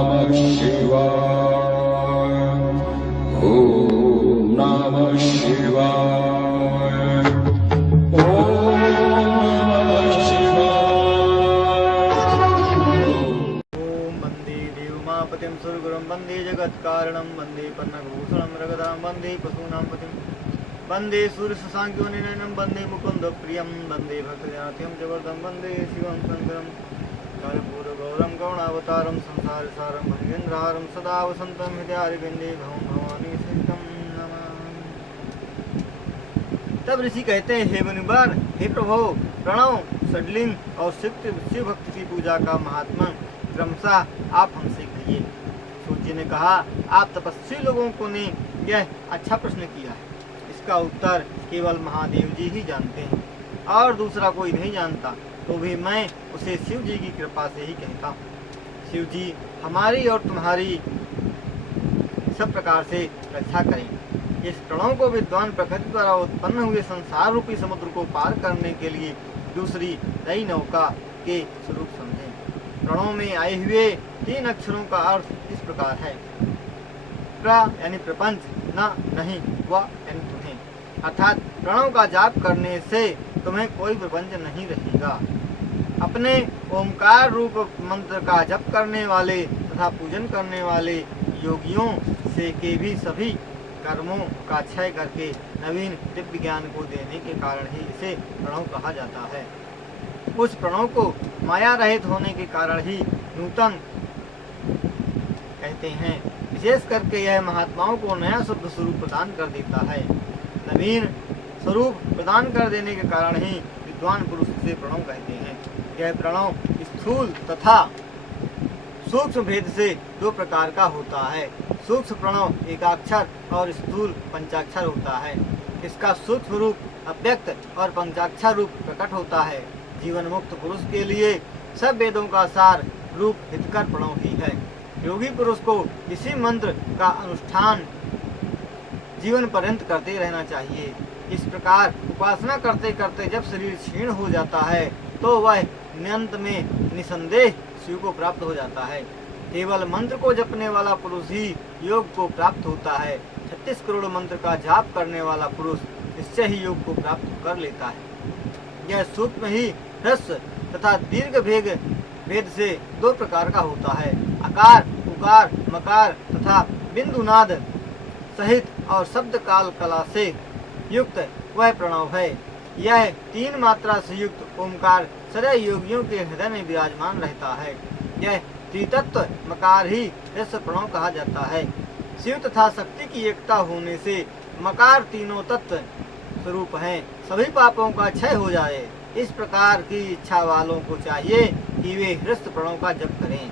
नमः शिवाय। ओम नमः शिवाय। ओम नमः शिवाय। ओम वंदे देवमापतिं सुरगुरुं वंदे जगत्कारणं वंदे पन्नगभूषणं रगदां वंदे पशूनां पतिं वंदे सूर्यशशाङ्कनिनयनं वंदे मुकुन्दप्रियं वंदे भक्तजनाथं जगर्दं वंदे शिवं शङ्करं कर्पूरगौरं गौणावतारं संसारसारं भुजगेन्द्रहारं सदा वसन्तं हृदयारविन्दे भवं भवानी सहितं नमामि। तब ऋषि कहते हैं, हे मुनिवर, हे प्रभु, प्रणव, षड्लिंग और शिव भक्ति की पूजा का महात्मा क्रमशः आप हमसे कहिए। सूर्य जी ने कहा, आप तपस्वी लोगों को ने यह अच्छा प्रश्न किया है। इसका उत्तर केवल महादेव जी ही जानते हैं और दूसरा कोई नहीं जानता, तो भी मैं उसे शिव जी की कृपा से ही कहता हूँ। शिव जी हमारी और तुम्हारी सब प्रकार से रक्षा करें। इस प्रणव को विद्वान प्रकृति द्वारा उत्पन्न हुए संसार रूपी समुद्र को पार करने के लिए दूसरी नई नौका के स्वरूप समझें। प्रणव में आए हुए 3 अक्षरों का अर्थ इस प्रकार है। प्र यानी प्रपंच, न नहीं, व यानी तुम्हें, अर्थात प्रणव का जाप करने से तुम्हें कोई प्रपंच नहीं रहेगा। अपने ओमकार रूप मंत्र का जप करने वाले तथा पूजन करने वाले योगियों से के भी सभी कर्मों का क्षय करके नवीन दिव्य ज्ञान को देने के कारण ही इसे प्रणव कहा जाता है। उस प्रणव को माया रहित होने के कारण ही नूतन कहते हैं। विशेष करके यह महात्माओं को नया शुद्ध स्वरूप प्रदान कर देता है। नवीन स्वरूप प्रदान कर देने के कारण ही विद्वान पुरुष से प्रणव कहते हैं। यह प्रणव स्थूल तथा सूक्ष्म भेद से 2 प्रकार का होता है। सूक्ष्म प्रणव एकाक्षर और स्थूल पंचाक्षर होता है। इसका सूक्ष्म रूप अव्यक्त और पंचाक्षर रूप प्रकट होता है। जीवन मुक्त पुरुष के लिए सब वेदों का सार रूप हितकर प्रणव ही है। योगी पुरुष को इसी मंत्र का अनुष्ठान जीवन पर्यंत करते रहना चाहिए। इस प्रकार उपासना करते करते जब शरीर क्षीण हो जाता है तो वह अंत में निसंदेह शिव को प्राप्त हो जाता है। केवल मंत्र को जपने वाला पुरुष ही योग को प्राप्त होता है। 36 करोड़ मंत्र का जाप करने वाला पुरुष निश्चय ही योग को प्राप्त कर लेता है। यह सूक्ष्म ही ह्रस्व तथा दीर्घ भेद से 2 प्रकार का होता है। आकार, उकार, मकार तथा बिंदुनाद सहित और शब्द काल कला से युक्त वह प्रणव है। यह 3 मात्रा से युक्त ओमकार सदा योगियों के हृदय में विराजमान रहता है। यह त्रितत्व मकार ही रस प्रणव कहा जाता है। शिव तथा शक्ति की एकता होने से मकार तीनों तत्व स्वरूप हैं। सभी पापों का क्षय हो जाए, इस प्रकार की इच्छा वालों को चाहिए कि वे हृदय प्रणव का जप करें।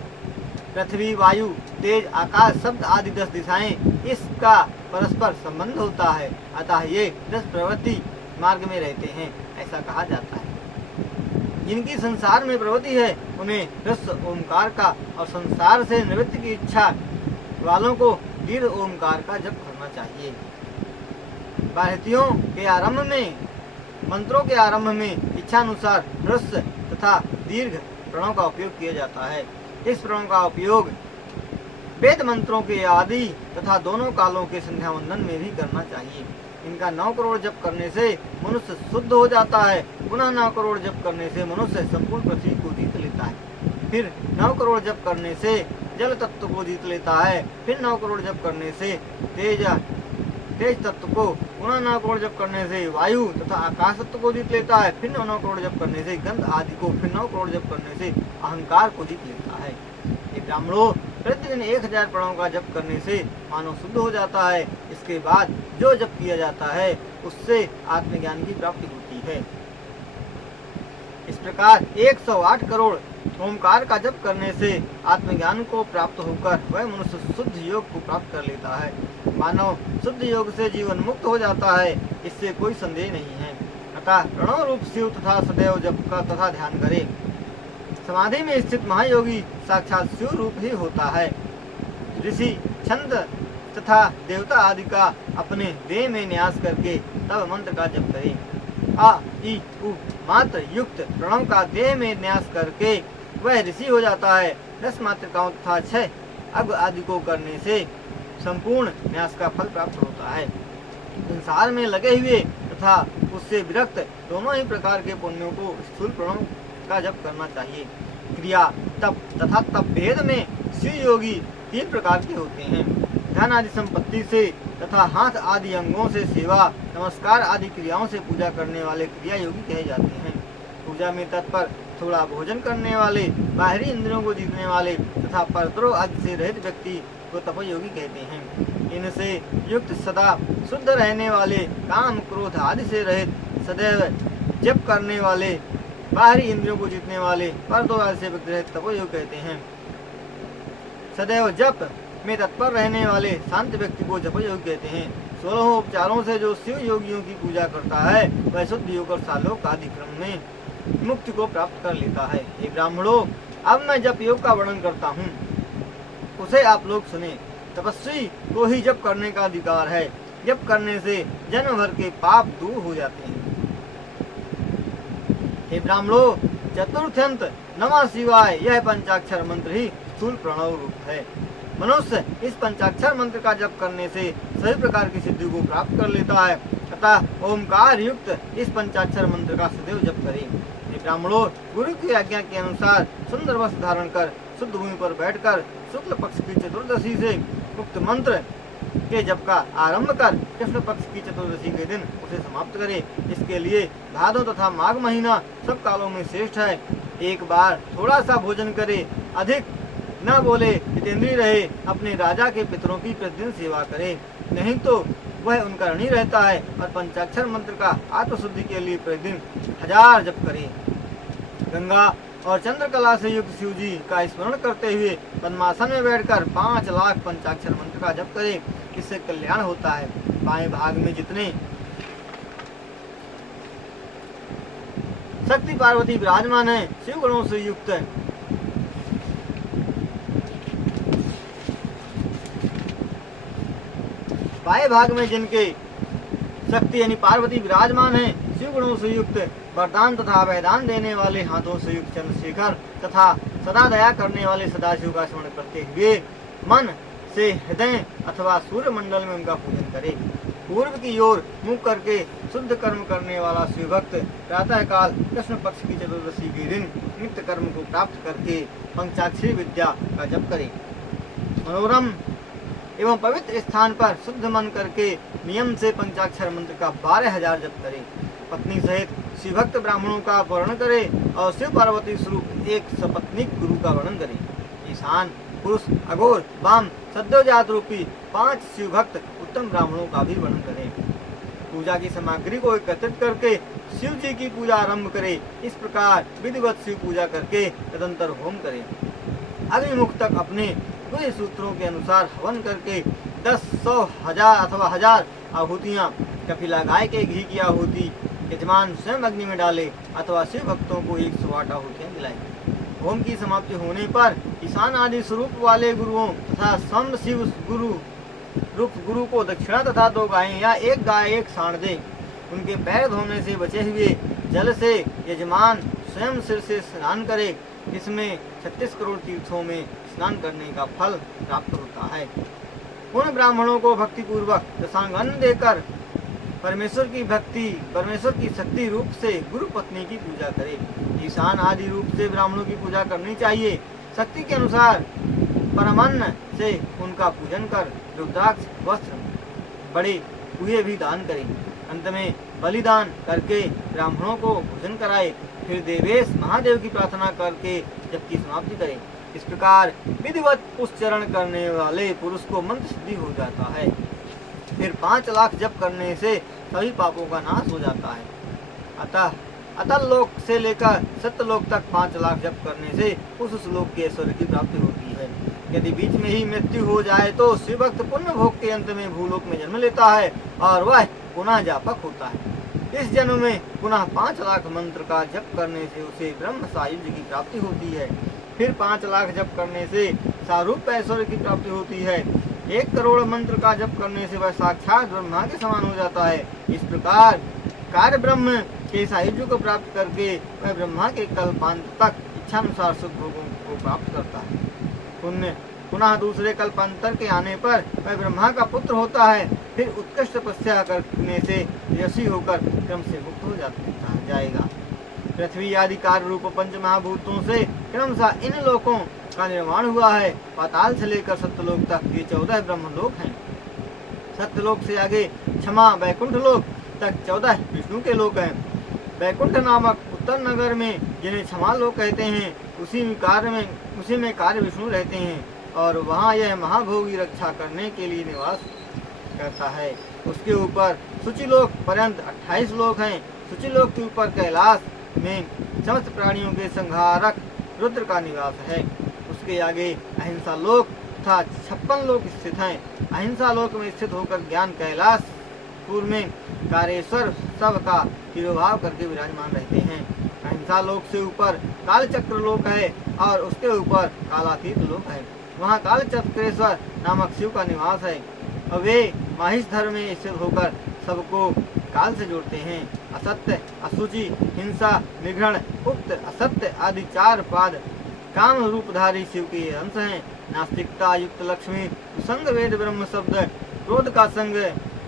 पृथ्वी, वायु, तेज, आकाश, शब्द आदि 10 दिशाएं, इसका परस्पर संबंध होता है। अतः ये 10 प्रवृत्ति मार्ग में रहते हैं, ऐसा कहा जाता है। जिनकी संसार में प्रवृत्ति है उन्हें रस ओमकार का और संसार से निवृत्ति की इच्छा वालों को दीर्घ ओमकार का जप करना चाहिए। बाह्यतियों के आरंभ में, मंत्रों के आरंभ में इच्छानुसार रस तथा दीर्घ प्रणव का उपयोग किया जाता है। इस प्रणव का उपयोग वेद मंत्रों के आदि तथा दोनों कालों के संध्या वंदन में भी करना चाहिए। इनका 9 करोड़ जप करने से मनुष्य शुद्ध हो जाता है। पुनः 9 करोड़ जप करने से मनुष्य संपूर्ण पृथ्वी को जीत लेता है। फिर 9 करोड़ जप करने से जल तत्व को जीत लेता है। फिर 9 करोड़ जप करने से तेज तत्व को, पुनः 9 करोड़ जप करने से वायु तथा आकाश तत्व को जीत लेता है। फिर 9 करोड़ जप करने से गंध आदि को, फिर 9 करोड़ जप करने से अहंकार को जीत लेता है। ब्राह्मणों, प्रतिदिन 1000 प्रणव का जप करने से मानव शुद्ध हो जाता है। इसके बाद जो जप किया जाता है उससे आत्मज्ञान की प्राप्ति होती है। इस प्रकार 108 करोड़ ओमकार का जप करने से आत्मज्ञान को प्राप्त होकर वह मनुष्य शुद्ध योग को प्राप्त कर लेता है। मानव शुद्ध योग से जीवन मुक्त हो जाता है, इससे कोई संदेह नहीं है। अतः प्रणव रूप शिव तथा सदैव जप का तथा ध्यान करे। समाधि में स्थित महायोगी साक्षात शिव रूप ही होता है। ऋषि, छंद तथा देवता आदि का अपने देह में न्यास करके तब मंत्र का जप करें। आ, ई, उ मात्र युक्त प्रणव का देह में न्यास करके वह ऋषि हो जाता है। 10 मातृकाओं तथा 6 अग आदि को करने से संपूर्ण न्यास का फल प्राप्त होता है। संसार में लगे हुए तथा उससे विरक्त दोनों ही प्रकार के पुण्यों को स्थूल प्रणव का जप करना चाहिए। क्रिया, तप तथा तप भेद में शिव योगी 3 प्रकार के होते हैं। धन आदि संपत्ति से तथा हाथ आदि अंगों से सेवा, नमस्कार आदि क्रियाओं से पूजा करने वाले क्रिया योगी कहे जाते हैं। पूजा में तत्पर, थोड़ा भोजन करने वाले, बाहरी इंद्रियों को जीतने वाले तथा परद्रोह आदि से रहित व्यक्ति को तपोयोगी कहते हैं। इनसे युक्त सदा शुद्ध रहने वाले, काम क्रोध आदि से रहित, सदैव जप करने वाले, बाहरी इंद्रियों को जीतने वाले, परद्रोह आदि से व्यक्ति रहित तपोयोगी कहते हैं। सदैव जप में तत्पर रहने वाले शांत व्यक्ति को जपयोगी कहते हैं। 16 उपचारों से जो शिव योगियों की पूजा करता है वह शुद्ध योग और सालोक आदि क्रम में मुक्ति को प्राप्त कर लेता है। हे ब्राह्मणों, अब मैं जप योग का वर्णन करता हूँ, उसे आप लोग सुने। तपस्वी को ही जप करने का अधिकार है। जप करने से जन्म भर के पाप दूर हो जाते हैं। हे ब्राह्मणों, चतुर्थ्यंत नमः शिवाय यह पंचाक्षर मंत्र ही स्थूल प्रणव रूप है। मनुष्य इस पंचाक्षर मंत्र का जप करने से सभी प्रकार की सिद्धि को प्राप्त कर लेता है। अतः ओमकार युक्त इस पंचाक्षर मंत्र का सदैव जप करें। हे ब्राह्मणों, गुरु की आज्ञा के अनुसार सुंदर वस्त्र धारण कर शुद्ध भूमि पर बैठकर शुक्ल पक्ष की चतुर्दशी से उक्त मंत्र के जप का आरंभ कर कृष्ण पक्ष की चतुर्दशी के दिन उसे समाप्त करे। इसके लिए भादों तथा माघ महीना सब कालों में श्रेष्ठ है। एक बार थोड़ा सा भोजन करे, अधिक न बोले, जितेंद्रिय रहे, अपने राजा के पितरों की प्रतिदिन सेवा करे, नहीं तो वह उनका ऋणी रहता है। और पंचाक्षर मंत्र का आत्मशुद्धि के लिए प्रतिदिन 1000 जप करे। गंगा और चंद्रकला से युक्त शिव जी का स्मरण करते हुए पद्मासन में बैठकर 5 लाख पंचाक्षर मंत्र का जप करे। इससे कल्याण होता है। बाएं भाग में जितने शक्ति पार्वती विराजमान है, शिव गुणों से युक्त है, बाएं भाग में जिनके शक्ति यानी पार्वती विराजमान है, शिव गुणों से युक्त, वरदान तथा वैदान देने वाले हाथों से युक्त चंद्रशेखर तथा सदा दया करने वाले सदाशिव का स्मरण करते हुए मन से हृदय अथवा सूर्य मंडल में उनका पूजन करे। पूर्व की ओर मुख करके शुद्ध कर्म करने वाला शिव भक्त प्रातः काल कृष्ण पक्ष की चतुर्दशी के दिन नित्य कर्म को प्राप्त करके पंचाक्षरी विद्या का जप करे। मनोरम एवं पवित्र स्थान पर शुद्ध मन करके नियम से पंचाक्षर मंत्र का 12,000 जप करे। पत्नी सहित शिवभक्त ब्राह्मणों का वर्णन करे और शिव पार्वती स्वरूप एक सपत्नीक गुरु का वर्णन करे। ईशान, पुरुष, अघोर, वाम, सद्योजात रूपी 5 शिवभक्त उत्तम ब्राह्मणों का भी वर्णन करे। पूजा की सामग्री को एकत्रित करके शिव जी की पूजा आरंभ करे। इस प्रकार विधिवत शिव पूजा करके तदंतर होम करे। अग्निमुख तक अपने पूरे सूत्रों के अनुसार हवन करके 10, 100, 1000 अथवा 1000 आहुतियाँ कपिला गाय के घी की आहुति यजमान स्वयं अग्नि में डाले अथवा शिव भक्तों को 108 आहुतियाँ दिलाए। होम की समाप्ति होने पर ईशान आदि स्वरूप वाले गुरुओं तथा सम शिव गुरु रूप गुरु को दक्षिणा तथा 2 गायें या 1 गाय 1 सांड दे। उनके पैर धोने से बचे हुए जल से यजमान स्वयं सिर से स्नान करे। इसमें 36 करोड़ तीर्थों में स्नान करने का फल प्राप्त होता है। उन ब्राह्मणों को भक्ति पूर्वक दशांगन देकर परमेश्वर की शक्ति रूप से गुरु पत्नी की पूजा करे। ईशान आदि रूप से ब्राह्मणों की पूजा करनी चाहिए। शक्ति के अनुसार परमन्न से उनका पूजन कर रुद्राक्ष, वस्त्र, बड़े कुएं भी दान करें। अंत में बलिदान करके ब्राह्मणों को भोजन कराए। फिर देवेश महादेव की प्रार्थना करके जप की समाप्ति करें। इस प्रकार विधिवत पुष्चरण करने वाले पुरुष को मंत्र सिद्धि हो जाता है। फिर 5 लाख जप करने से सभी पापों का नाश हो जाता है। अतः अतल लोक से लेकर सत्यलोक तक 5 लाख जप करने से उस लोक के ऐश्वर्य की प्राप्ति होती है। यदि बीच में ही मृत्यु हो जाए तो शिव भक्त पुण्य भोग के अंत में भूलोक में जन्म लेता है और वह पुनः जापक होता है। इस जन्म में पुनः 5 लाख मंत्र का जप करने से उसे ब्रह्म सायुज्य की प्राप्ति होती है। फिर 5 लाख जप करने से सारूप ऐश्वर्य की प्राप्ति होती है। 1 करोड़ मंत्र का जप करने से वह साक्षात ब्रह्मा के समान हो जाता है। इस प्रकार कार्य ब्रह्म के सायुज्य को प्राप्त करके वह ब्रह्मा के कल्पांत तक इच्छानुसार सुख भोगों को प्राप्त करता है। पुण्य पुनः दूसरे कल्पांतर के आने पर वह ब्रह्मा का पुत्र होता है, फिर उत्कृष्ट तपस्या करने से यशी होकर क्रम से मुक्त हो जाएगा। पृथ्वी आदि कार्य रूप पंच महाभूतों से क्रमशः इन लोकों का निर्माण हुआ है। पाताल से लेकर सत्यलोक तक ये 14 ब्रह्मलोक हैं। सत्यलोक से आगे क्षमा वैकुंठ लोक तक 14 विष्णु के लोक हैं। वैकुंठ नामक उत्तर नगर में जिन्हें क्षमा लोक कहते हैं, उसी में कार्य विष्णु रहते हैं और वहाँ यह महाभोगी रक्षा करने के लिए निवास करता है। उसके ऊपर सुचिलोक पर्यंत 28 लोक हैं। सुचिलोक के ऊपर कैलाश में समस्त प्राणियों के संहारक रुद्र का निवास है। उसके आगे अहिंसा लोक तथा 56 लोक स्थित हैं। अहिंसा लोक में स्थित होकर ज्ञान कैलाश पूर्व में कारेश्वर सब का तिरोभाव करके विराजमान रहते हैं। अहिंसा लोक से ऊपर काल चक्र लोक है और उसके ऊपर कालातीत लोक है। वहाँ काल चक्रेश्वर नामक शिव का निवास है और वे माहिष धर्म में स्थित होकर सबको काल से जोड़ते हैं। असत्य, असुचि, हिंसा, निघृण, उक्त, असत्य आदि 4 पाद काम रूपधारी शिव के अंश हैं। नास्तिकता युक्त लक्ष्मी, संग वेद ब्रह्म शब्द, क्रोध का संग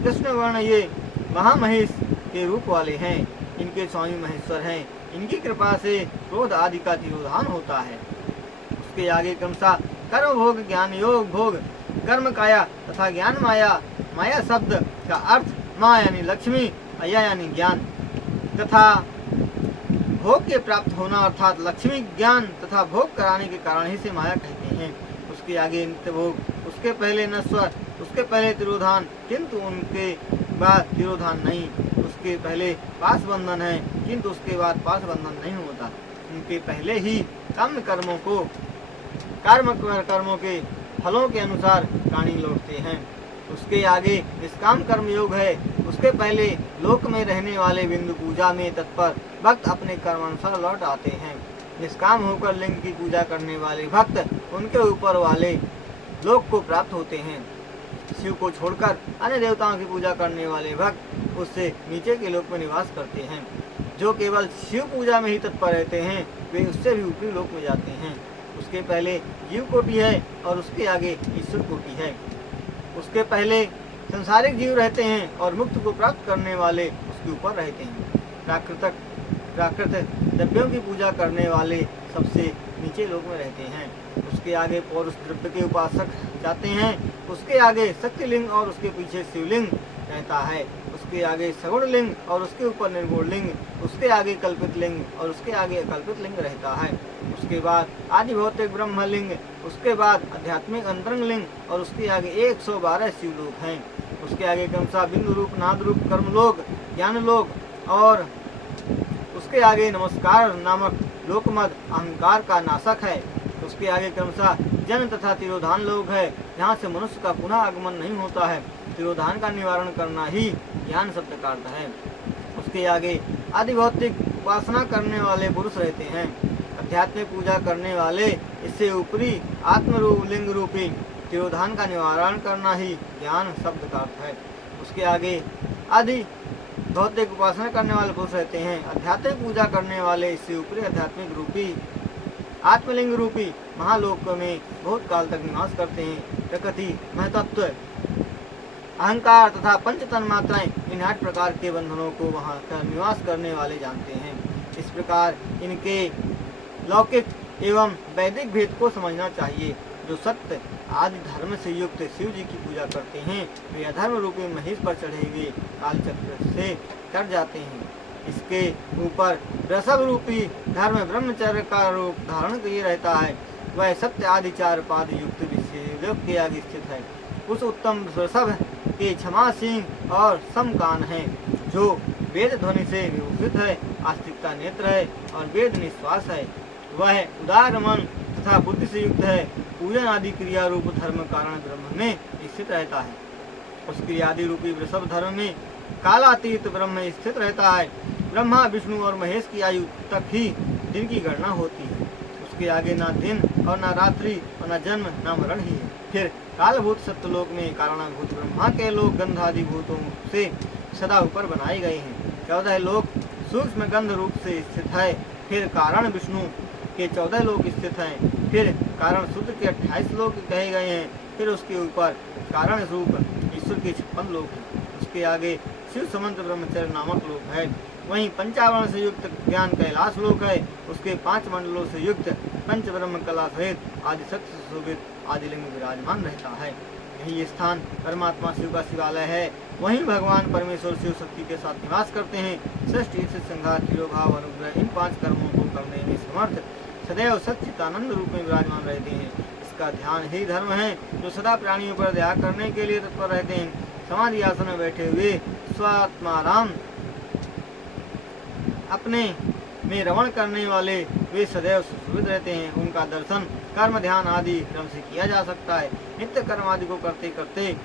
कृष्ण वर्ण ये महामहेश के रूप वाले हैं। इनके स्वामी महेश्वर हैं। इनकी कृपा से क्रोध आदि का तिरोधान होता है। उसके आगे क्रमशः कर्म भोग, ज्ञान योग भोग, कर्म काया तथा ज्ञान माया। माया शब्द का अर्थ माँ यानी लक्ष्मी, अया यानी ज्ञान तथा भोग के प्राप्त होना अर्थात लक्ष्मी ज्ञान तथा भोग कराने के कारण ही से माया कहते हैं। उसके आगे नित्य भोग, उसके पहले नश्वर, उसके पहले तिरोधान, किंतु उनके बाद तिरोधान नहीं। उसके पहले पास बंधन है किंतु उसके बाद पास बंधन नहीं होता। उनके पहले ही कर्म कर्मों के फलों के अनुसार प्राणी लौटते हैं। उसके आगे निष्काम कर्म योग है। उसके पहले लोक में रहने वाले बिंदु पूजा में तत्पर भक्त अपने कर्मानुसार लौट आते हैं। निष्काम होकर लिंग की पूजा करने वाले भक्त उनके ऊपर वाले लोक को प्राप्त होते हैं। शिव को छोड़कर अन्य देवताओं की पूजा करने वाले भक्त उससे नीचे के लोक में निवास करते हैं। जो केवल शिव पूजा में ही तत्पर रहते हैं वे उससे भी ऊपरी लोक में जाते हैं। उसके पहले जीव कोटि है और उसके आगे ईश्वर कोटि है। उसके पहले संसारिक जीव रहते हैं और मुक्त को प्राप्त करने वाले उसके ऊपर रहते हैं। प्राकृत द्रव्यों की पूजा करने वाले सबसे नीचे लोक में रहते हैं। उसके आगे पौरुष द्रव्य के उपासक जाते हैं। उसके आगे शक्ति लिंग और उसके पीछे शिवलिंग रहता है। उसके आगे सगुण लिंग और उसके ऊपर निर्गुण लिंग, उसके आगे कल्पित लिंग और उसके आगे अकल्पित लिंग रहता है। उसके बाद आदि भौतिक ब्रह्म लिंग, उसके बाद आध्यात्मिक अंतरंग लिंग और उसके आगे 112 शिवलोक हैं। उसके आगे क्रमशः बिंदु रूप, नाद रूप, कर्मलोक, ज्ञान लोक और उसके आगे नमस्कार नामक लोकमद अहंकार का नाशक है। उसके आगे क्रमशः जन्म तथा तिरोधान लोक है, जहाँ से मनुष्य का पुनः आगमन नहीं होता है। तिरोधान का निवारण करना ही ज्ञान शब्द का अर्थ है। उसके आगे आदि भौतिक उपासना करने वाले पुरुष रहते हैं। अध्यात्मिक पूजा करने वाले इससे ऊपरी आत्मरूप लिंग रूपी तिरोधान का निवारण करना ही ज्ञान शब्द का अर्थ है। उसके आगे आदि भौतिक उपासना करने वाले पुरुष रहते हैं। आध्यात्मिक पूजा करने वाले इससे ऊपरी आध्यात्मिक रूपी आत्मलिंग रूपी महालोक में बहुत काल तक निवास करते हैं। प्रकृति, महतत्व, अहंकार तथा पंच तन्मात्राएं इन 8 प्रकार के बंधनों को वहाँ का निवास करने वाले जानते हैं। इस प्रकार इनके लौकिक एवं वैदिक भेद को समझना चाहिए। जो सत्य आदि धर्म से युक्त शिव जी की पूजा करते हैं वे अधर्म रूपी महेश पर चढ़े हुए काल चक्र से चढ़ जाते हैं। इसके ऊपर वृषभ रूपी धर्म ब्रह्मचर्य का रूप धारण किए रहता है। वह सत्य आदि 4 पाद युक्त विषय के आगे स्थित है। उस उत्तम वृषभ के क्षमा सिंह और समकान है, जो वेद ध्वनि से विभूषित है, आस्तिकता नेत्र है और वेद निश्वास है। वह उदार मन तथा बुद्धि से युक्त है। पूजन आदि क्रिया रूप धर्म कारण ब्रह्म में स्थित रहता है। उस क्रियादि रूपी वृषभ धर्म में कालातीत ब्रह्म स्थित रहता है। ब्रह्मा, विष्णु और महेश की आयु तक ही दिन की गणना होती है। उसके आगे ना दिन और ना रात्रि और ना जन्म ना मरण ही है। फिर कालभूत सत्यलोक में कारणभूत ब्रह्मा के लोक गंधादि भूतों से सदा ऊपर बनाए गए हैं। 14 लोक सूक्ष्म गंध रूप से स्थित है। फिर कारण विष्णु के 14 लोक स्थित हैं। फिर कारण शुद्ध के 28 लोक कहे गए हैं। फिर उसके ऊपर कारण रूप ईश्वर के 56 लोक हैं। उसके आगे शिव समंत ब्रह्मचर्य नामक लोक है। वहीं पंचावरण से युक्त ज्ञान कैलाश लोक है। उसके 5 मंडलों से युक्त पंच ब्रह्म कला सहित आदि शक्ति से शोभित आदिलिंग विराजमान रहता है। यही स्थान परमात्मा शिव का शिवालय है। वहीं भगवान परमेश्वर शिव शक्ति के साथ निवास करते हैं। श्रेष्ठ ईश्वर संघात तिरोभाव अनुग्रह इन 5 कर्मों को करने में समर्थ सदैव सच्चिदानंद रूप में विराजमान रहते हैं। इसका ध्यान ही धर्म है, जो सदा प्राणियों पर दया करने के लिए तत्पर रहते हैं। समाधि आसन में बैठे हुए स्वात्माराम अपने में रमण करने वाले वे सदैव सुविध रहते हैं। उनका दर्शन कर्म ध्यान आदि क्रम से किया जा सकता है। नित्य कर्म आदि को करते करते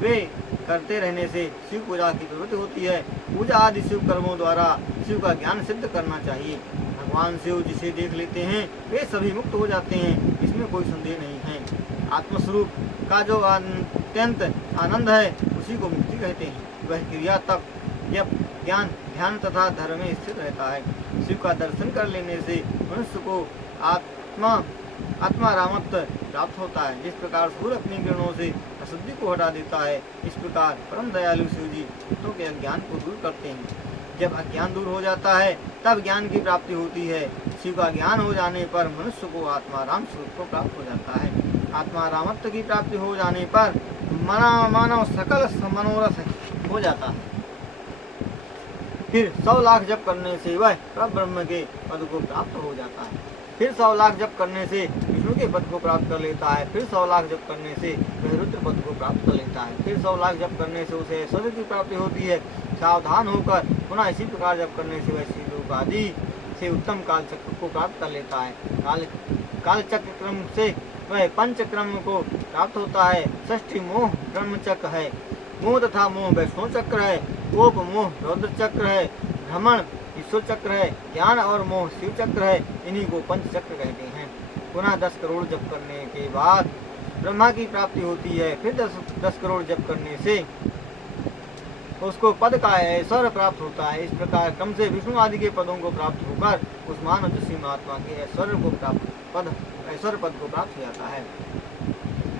वे करते रहने से शिव पूजा की प्रवृत्ति होती है। पूजा आदि शिव कर्मों द्वारा शिव का ज्ञान सिद्ध करना चाहिए। भगवान शिव जिसे देख लेते हैं वे सभी मुक्त हो जाते हैं, इसमें कोई संदेह नहीं है। आत्मस्वरूप का जो अत्यंत आनंद है उसी को मुक्ति कहते हैं। वह क्रिया तप जप ज्ञान ध्यान तथा धर्म में स्थित रहता है। शिव का दर्शन कर लेने से मनुष्य को आत्मा रामत्व प्राप्त होता है। जिस प्रकार सूर्य अपनी किरणों से अशुद्धि को हटा देता है, इस प्रकार परम दयालु शिव जी भक्तों के अज्ञान को दूर करते हैं। जब अज्ञान दूर हो जाता है तब ज्ञान की प्राप्ति होती है। शिव का ज्ञान हो जाने पर मनुष्य को आत्माराम स्वरूप को प्राप्त हो जाता है। आत्मा रामत्व की प्राप्ति हो जाने पर मानव सकल मनोरथ हो जाता है। फिर 100 लाख जप करने से वह परब्रह्म के पद को प्राप्त हो जाता है। फिर 100 लाख जप करने से विष्णु के पद को प्राप्त कर लेता है। फिर 100 लाख जप करने से वह रुद्र पद को प्राप्त कर लेता है। फिर 100 लाख जप करने से उसे ऐश्वर्य की प्राप्ति होती है। सावधान होकर पुनः इसी प्रकार जप करने से वह शिवलोक आदि से उत्तम काल चक्र को प्राप्त कर लेता है। काल चक्र क्रम से वह पंच क्रम को प्राप्त होता है। षष्ठी मोह ब्रह्म चक्र है। मोह तथा मोह वैष्णव चक्र है। कोप मोह रौद्र चक्र है। भ्रमण ईश्वर चक्र है। ज्ञान और मोह शिव चक्र है। इन्हीं को पंच चक्र कहते हैं। पुनः 10 करोड़ जप करने के बाद ब्रह्मा की प्राप्ति होती है। फिर 10 करोड़ जप करने से उसको पद का ऐश्वर्य प्राप्त होता है। इस प्रकार क्रम से विष्णु आदि के पदों को प्राप्त होकर उस मानव महात्मा के ऐश्वर्य को ऐश्वर्य पद को प्राप्त हो जाता है।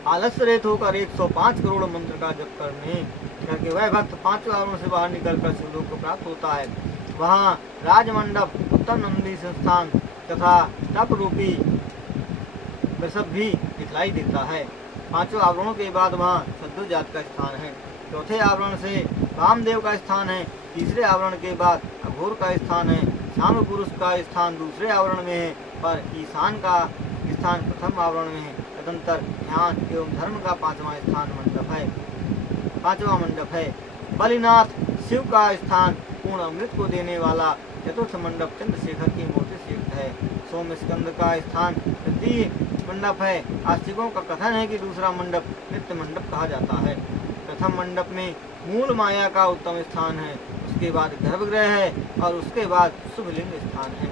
आलस्य रहित होकर 105 करोड़ मंत्र का जप करके वह भक्त 5 आवरणों से बाहर निकलकर शिवलोक को प्राप्त होता है। वहाँ राजमंडप उत्तर नंदी संस्थान तथा तप रूपी वृषभ भी दिखलाई देता है। 5 आवरणों के बाद वहाँ सद्दु जात का स्थान है। चौथे आवरण से वामदेव का स्थान है। तीसरे आवरण के बाद अघोर का स्थान है। शाम पुरुष का स्थान दूसरे आवरण में है, पर ईशान का स्थान प्रथम आवरण में है। तदंतर ध्यान एवं धर्म का 5वां स्थान पांचवा मंडप है। बलिनाथ शिव का स्थान पूर्ण अमृत को देने वाला चतुर्थ मंडप चंद्रशेखर की मूर्ति से युक्त है। सोम स्कंद का स्थान तृतीय मंडप है। आस्तिकों का कथन है कि दूसरा मंडप नित्य मंडप कहा जाता है। प्रथम मंडप में मूल माया का उत्तम स्थान है। उसके बाद गर्भगृह है और उसके बाद शुभलिंग स्थान है।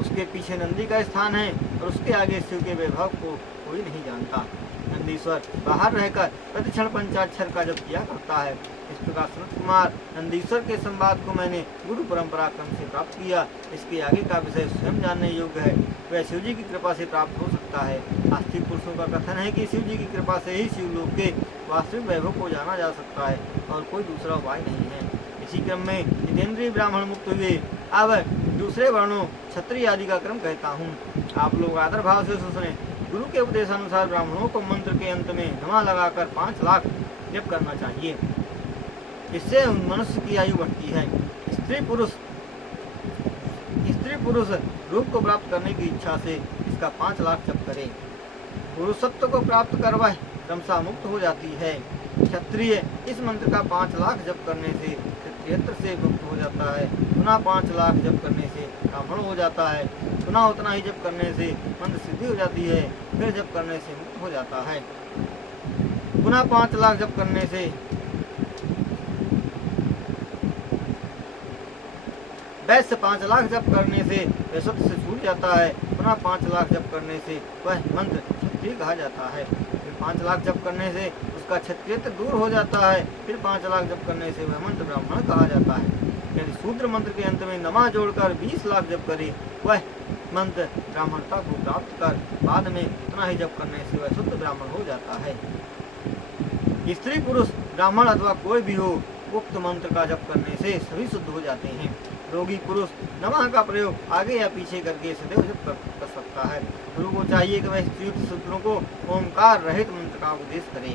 उसके पीछे नंदी का स्थान है और उसके आगे शिव के वैभव को कोई नहीं जानता। नंदीश्वर बाहर रहकर प्रतिक्षण पंचाक्षर का जप किया करता है। इस प्रकार सनत कुमार नंदीश्वर के संवाद को मैंने गुरु परंपरा क्रम से प्राप्त किया। इसके आगे का विषय स्वयं जानने योग्य है। वह शिव जी की कृपा से प्राप्त हो सकता है। आस्तिक पुरुषों का कथन है कि शिव जी की कृपा से ही शिवलोक के वास्तविक वैभव को जाना जा सकता है और कोई दूसरा उपाय नहीं है। इसी क्रम में जितेंद्रीय ब्राह्मण मुक्त हुए। अब दूसरे वर्णों क्षत्रिय आदि का क्रम कहता हूँ, आप लोग आदर भाव से सुने। गुरु के उपदेशानुसार ब्राह्मणों को मंत्र के अंत में नमा लगाकर 5 लाख जप करना चाहिए। इससे मनुष्य की आयु बढ़ती है। स्त्री पुरुष रूप को प्राप्त करने की इच्छा से इसका 5 लाख जप करे। पुरुषत्व को प्राप्त कर वह क्रमशः मुक्त हो जाती है। क्षत्रिय इस मंत्र का 5 लाख जप करने से क्षत्रियत्व से मुक्त हो जाता है। पुनः 5 लाख जप करने से ब्राह्मण हो जाता है। पुनः उतना ही जप करने से मंत्र सिद्धि हो जाती है। फिर जप करने से मुक्त हो जाता है। पुनः 5 लाख जप करने से वैश्य 5 लाख जप करने से वैश्यत्व से छूट जाता है। पुनः 5 लाख जप करने से वह मंत्र क्षत्रिय कहा जाता है। फिर 5 लाख जप करने से उसका क्षत्रियत्व दूर हो जाता है। फिर 5 लाख जप करने से वह मंत्र ब्राह्मण कहा जाता है। यदि शूद्र मंत्र के अंत में नमा जोड़कर 20 लाख जप करे वह मंत्र ब्राह्मणता को प्राप्त कर बाद में उतना ही जप करने से वह शुद्ध ब्राह्मण हो जाता है। स्त्री पुरुष ब्राह्मण अथवा कोई भी हो, उक्त मंत्र का जप करने से सभी शुद्ध हो जाते हैं। रोगी पुरुष नमः का प्रयोग आगे या पीछे करके सदैव जप कर सकता है। गुरु को चाहिए कि वह युक्त सूत्रों को ओंकार रहित मंत्र का उपदेश करे।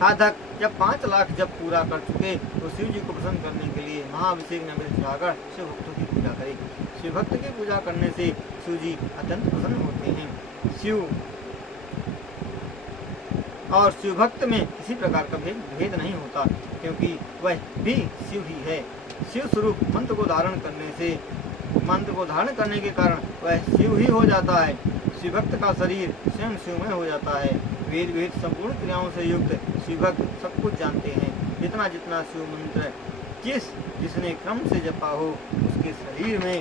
साधक जब 5 लाख जब पूरा कर चुके तो शिव जी को प्रसन्न करने के लिए महाअभिषेक नैवेद्य चढ़ाकर शिव भक्तों की पूजा करे। शिव भक्त की पूजा करने से शिव जी अत्यंत प्रसन्न होते हैं। शिव और शिव भक्त में किसी प्रकार का भेद नहीं होता, क्योंकि वह भी शिव ही है। शिव स्वरूप मंत्र को धारण करने के कारण वह शिव ही हो जाता है। शिव भक्त का शरीर स्वयं शिवमय हो जाता है। वेद संपूर्ण क्रियाओं से युक्त शिव भक्त सब कुछ जानते हैं। जितना जितना शिव मंत्र जिसने क्रम से जपा हो, उसके शरीर में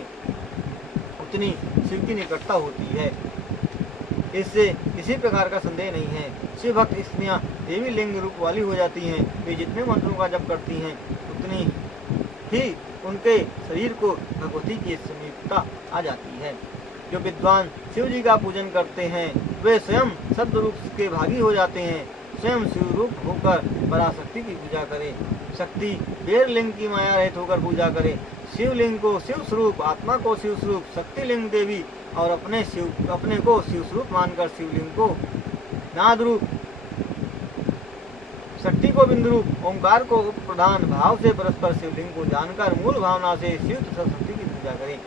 उतनी शिव की निकटता होती है। इससे किसी प्रकार का संदेह नहीं है। शिव भक्त स्त्रियां देवी लिंग रूप वाली हो जाती हैं। वे जितने मंत्रों का जप करती हैं उतनी ही उनके शरीर को भगवती की समीपता आ जाती है। जो विद्वान शिव जी का पूजन करते हैं वे स्वयं शब्द रूप के भागी हो जाते हैं। स्वयं शिव रूप होकर पराशक्ति की पूजा करें। शक्ति बेर लिंग की माया रहित होकर पूजा करें। शिवलिंग को शिव स्वरूप, आत्मा को शिव स्वरूप, शक्ति लिंग देवी और अपने को शिव स्वरूप मानकर शिवलिंग को नाद रूप, शक्ति को बिंदु रूप, ओंकार को उप प्रधान भाव से परस्पर शिवलिंग को जानकर मूल भावना से शिव तथा शक्ति की पूजा करें।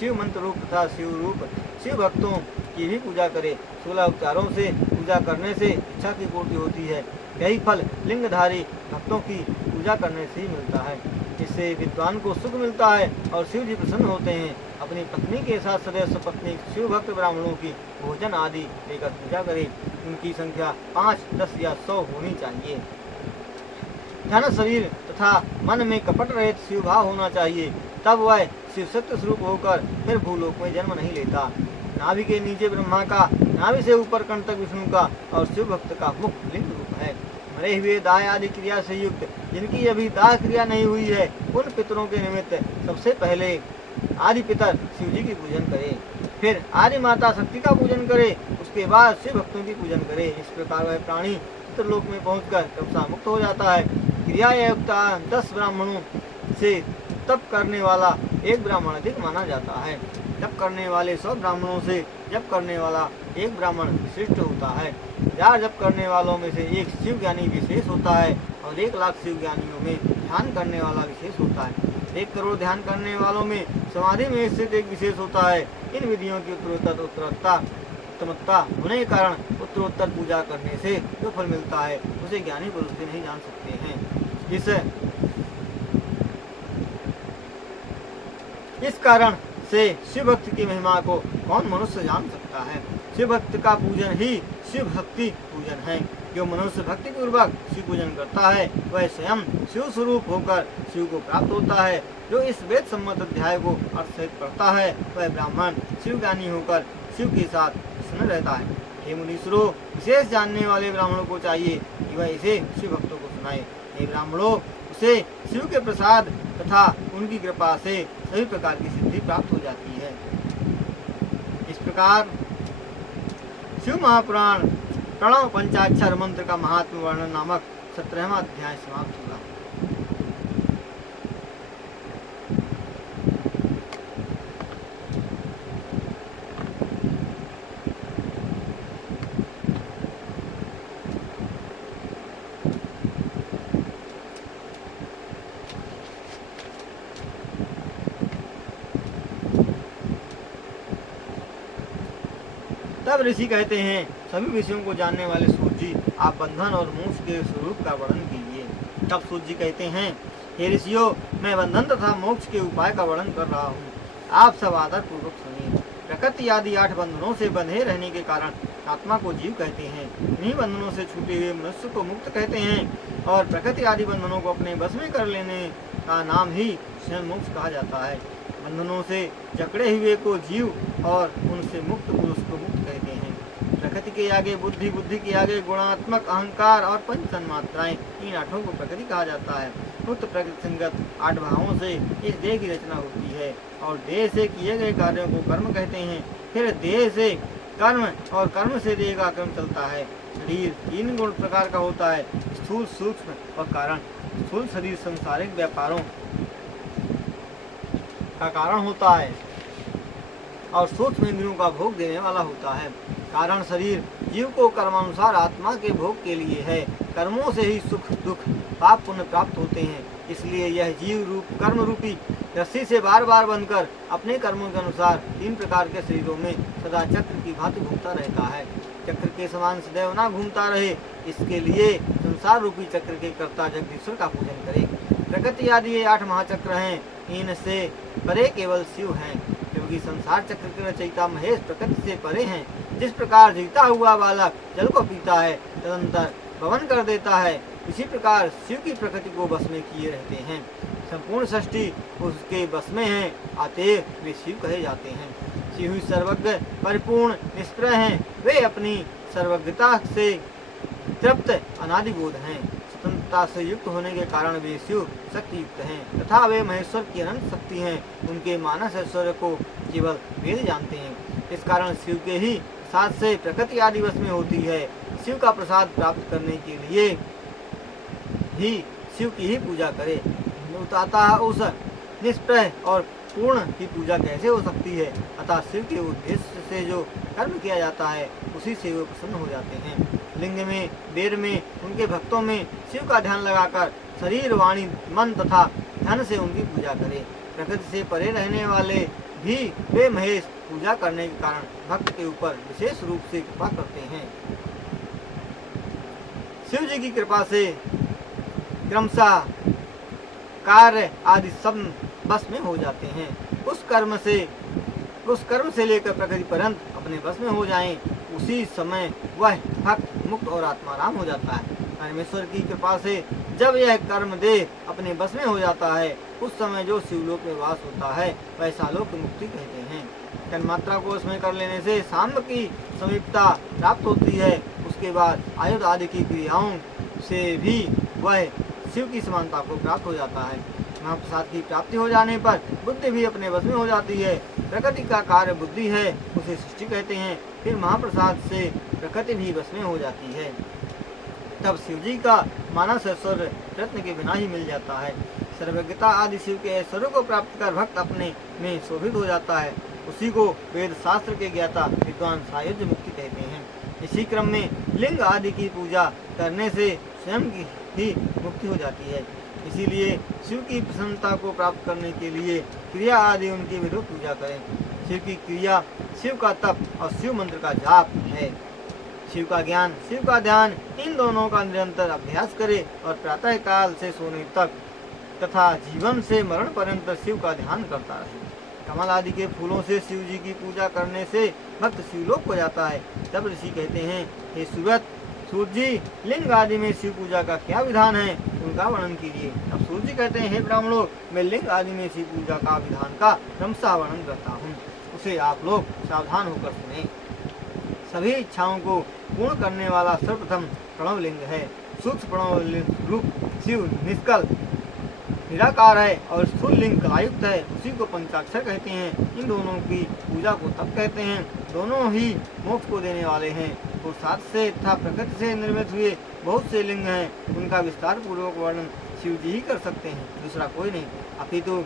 शिव मंत्र रूप तथा शिव रूप शिव भक्तों की भी पूजा करें। 16 उपचारों से पूजा करने से इच्छा की पूर्ति होती है। यही फल लिंगधारी भक्तों की पूजा करने से ही मिलता है। इससे विद्वान को सुख मिलता है और शिव जी प्रसन्न होते हैं। अपनी पत्नी के साथ सदैव सपत्नी शिव भक्त ब्राह्मणों की भोजन आदि लेकर पूजा करें। उनकी संख्या 5, 10 या 100 होनी चाहिए। धन शरीर तथा मन में कपट रहित शिव भाव होना चाहिए, तब वह शिव सत्य स्वरूप होकर फिर भूलोक में जन्म नहीं लेता। नाभि के नीचे ब्रह्मा का, नाभि से ऊपर कंठ तक विष्णु का और शिव भक्त का मुख लिंग रूप है। मरे हुए दाह आदि क्रिया से युक्त जिनकी अभी दाह क्रिया नहीं हुई है, उन पितरों के निमित्त सबसे पहले आदि पितर शिव जी की पूजन करे, फिर आदि माता शक्ति का पूजन करे, उसके बाद शिव भक्तों की पूजन करे। इस प्रकार वह प्राणी पितरलोक में पहुंचकर क्रमशः मुक्त हो जाता है। क्रिया युक्त 10 ब्राह्मणों से तप करने वाला एक ब्राह्मण अधिक माना जाता है। जप करने वाले 100 ब्राह्मणों से जप करने वाला एक ब्राह्मण श्रेष्ठ होता है। 1000 जप करने वालों में से एक शिव ज्ञानी विशेष होता है और 1 लाख शिव ज्ञानियों में ध्यान करने वाला विशेष होता है। 1 करोड़ ध्यान करने वालों में समाधि में स्थित एक विशेष होता है। इन विधियों की उत्तमता होने के कारण उत्तरोत्तर पूजा करने से जो फल मिलता है उसे ज्ञानी पुरुष भी नहीं जान सकते हैं। इस कारण से शिव भक्त की महिमा को कौन मनुष्य जान सकता है। शिव भक्त का पूजन ही शिव भक्ति पूजन है। जो मनुष्य भक्ति पूर्वक शिव पूजन करता है वह स्वयं शिव स्वरूप होकर शिव को प्राप्त होता है। जो इस वेद सम्मत अध्याय को अर्थ सहित पढ़ता है वह ब्राह्मण शिव ज्ञानी होकर शिव के साथ प्रसन्न रहता है। हे मुनीश्वरों, विशेष जानने वाले ब्राह्मणों को चाहिए कि वह इसे शिव भक्तों को सुनाए। हे ब्राह्मणों, उसे शिव के प्रसाद तथा उनकी कृपा से सभी प्रकार की सिद्धि प्राप्त हो जाती है। इस प्रकार शिव महापुराण प्रणव पंचाक्षर मंत्र का महात्म वर्णन नामक 17वां अध्याय समाप्त हुआ। तब ऋषि कहते हैं, सभी विषयों को जानने वाले सूर्य जी, आप बंधन और मोक्ष के स्वरूप का वर्णन कीजिए। तब सूर्य जी कहते हैं, हे ऋषियों, मैं बंधन तथा मोक्ष के उपाय का वर्णन कर रहा हूँ, आप सब आदर पूर्वक सुनिए। प्रकृति आदि 8 बंधनों से बंधे रहने के कारण आत्मा को जीव कहते हैं। इन्हीं बंधनों से छूटे हुए मनुष्य को मुक्त कहते हैं और प्रकृति आदि बंधनों को अपने बस में कर लेने का नाम ही स्वयं मोक्ष कहा जाता है। बंधनों से जकड़े हुए को जीव और उनसे मुक्त पुरुष को मुक्त कहते हैं। प्रकृति के आगे बुद्धि, बुद्धि के आगे गुणात्मक अहंकार और पंच तन्मात्राएं, इन आठों को प्रकृति कहा जाता है। उक्त प्रकृति संगत 8 भावों से इस देह की रचना होती है और देह से किए गए कार्यों को कर्म कहते हैं। फिर देह से कर्म और कर्म से देह का कर्म चलता है। शरीर 3 गुण प्रकार का होता है, स्थूल, सूक्ष्म और कारण। स्थूल शरीर संसारिक व्यापारों का कारण होता है और सूक्ष्म इंद्रियों का भोग देने वाला होता है। कारण शरीर जीव को कर्मानुसार आत्मा के भोग के लिए है। कर्मों से ही सुख, दुख, पाप, पुण्य प्राप्त होते हैं। इसलिए यह जीव रूप कर्म रूपी रस्सी से बार बार बंधकर अपने कर्मों के अनुसार 3 प्रकार के शरीरों में सदा चक्र की भांति घूमता रहता है। चक्र के समान सदैव ना घूमता रहे, इसके लिए संसार रूपी चक्र के कर्ता जगदीश्वर का पूजन करे। प्रकृति आदि ये 8 महाचक्र हैं, इनसे परे केवल शिव हैं, क्योंकि संसार चक्र के रचयिता महेश प्रकृति से परे हैं। जिस प्रकार जीता हुआ बालक जल को पीता है, तदंतर भवन कर देता है, इसी प्रकार शिव की प्रकृति को बस में किए रहते हैं। संपूर्ण सृष्टि उसके बस में है, अतएव वे शिव कहे जाते हैं। शिव ही सर्वज्ञ, परिपूर्ण, निष्प्रय हैं। वे अपनी सर्वज्ञता से तृप्त अनादिबोध हैं। स्वतंत्रता से युक्त होने के कारण वे शिव शक्ति युक्त हैं तथा वे महेश्वर की अनंत शक्ति हैं। उनके मानस ऐश्वर्य को केवल वेद जानते हैं। इस कारण शिव के ही साथ से प्रकृति आदि वश में होती है। शिव का प्रसाद प्राप्त करने के लिए ही शिव की ही पूजा करे। अतः उस निष्प्रय और पूर्ण की पूजा कैसे हो सकती है? अतः शिव के उद्देश्य से जो कर्म किया जाता है उसी से वे प्रसन्न हो जाते हैं। लिंग में, वेद में, उनके भक्तों में शिव का ध्यान लगाकर शरीर, वाणी, मन तथा धन से उनकी पूजा करे। प्रकृति से परे रहने वाले भी वे महेश पूजा करने के कारण भक्त के ऊपर विशेष रूप से कृपा करते हैं। शिव जी की कृपा से क्रमशः कार्य आदि सब बस में हो जाते हैं। उस कर्म से लेकर प्रकृति पर्यंत अपने बस में हो जाएं, उसी समय वह भक्त मुक्त और आत्माराम हो जाता है। परमेश्वर की कृपा से जब यह कर्म देह अपने बस में हो जाता है, उस समय जो शिवलोक में वास होता है वह सालोक मुक्ति कहते हैं। तन्मात्रा को उसमें कर लेने से साम्य की समीपता प्राप्त होती है। उसके बाद आयुध आदि की क्रियाओं से भी वह शिव की समानता को प्राप्त हो जाता है। महाप्रसाद की प्राप्ति हो जाने पर बुद्धि भी अपने वश में हो जाती है। प्रकृति का कार्य बुद्धि है, उसे सृष्टि कहते हैं। फिर महाप्रसाद से प्रकृति भी वश में हो जाती है। तब शिव जी का मानस ऐश्वर्य प्रयत्न के बिना ही मिल जाता है। सर्वज्ञता आदि शिव के ऐश्वर्य को प्राप्त कर भक्त अपने में शोभित हो जाता है। उसी को वेद शास्त्र के ज्ञाता विद्वान सायुज्य मुक्ति कहते हैं। इसी क्रम में लिंग आदि की पूजा करने से स्वयं की ही मुक्ति हो जाती है। इसीलिए शिव की प्रसन्नता को प्राप्त करने के लिए क्रिया आदि उनकी विरुद्ध पूजा करें। शिव की क्रिया, शिव का तप और शिव मंत्र का जाप है। शिव का ज्ञान, शिव का ध्यान, इन दोनों का निरंतर अभ्यास करे और प्रातः काल से सोने तक तथा जीवन से मरण पर्यंत शिव का ध्यान करता रहे। कमल आदि के फूलों से शिव जी की पूजा करने से भक्त शिवलोक को जाता है। तब ऋषि कहते हैं, हे सूरत, सूर्य जी, लिंग आदि में शिव पूजा का क्या विधान है, उनका वर्णन कीजिए। अब सूर्य जी कहते हैं, हे ब्राह्मणों, मैं लिंग आदि में शिव पूजा का विधान का क्रमशः वर्णन करता हूँ, उसे आप लोग सावधान होकर सुने। सभी इच्छाओं को पूर्ण करने वाला सर्वप्रथम प्रणव लिंग है। सूक्ष्म प्रणव रूप शिव निष्कल निराकार है और स्थूल लिंग कलायुक्त है, उसी को पंचाक्षर कहते हैं। इन दोनों की पूजा को तप कहते हैं। दोनों ही मोक्ष को देने वाले हैं। पुरुषार्थ से तथा प्रकृति से निर्मित हुए बहुत से लिंग हैं, उनका विस्तार पूर्वक वर्णन शिव जी ही कर सकते हैं, दूसरा कोई नहीं। अपितु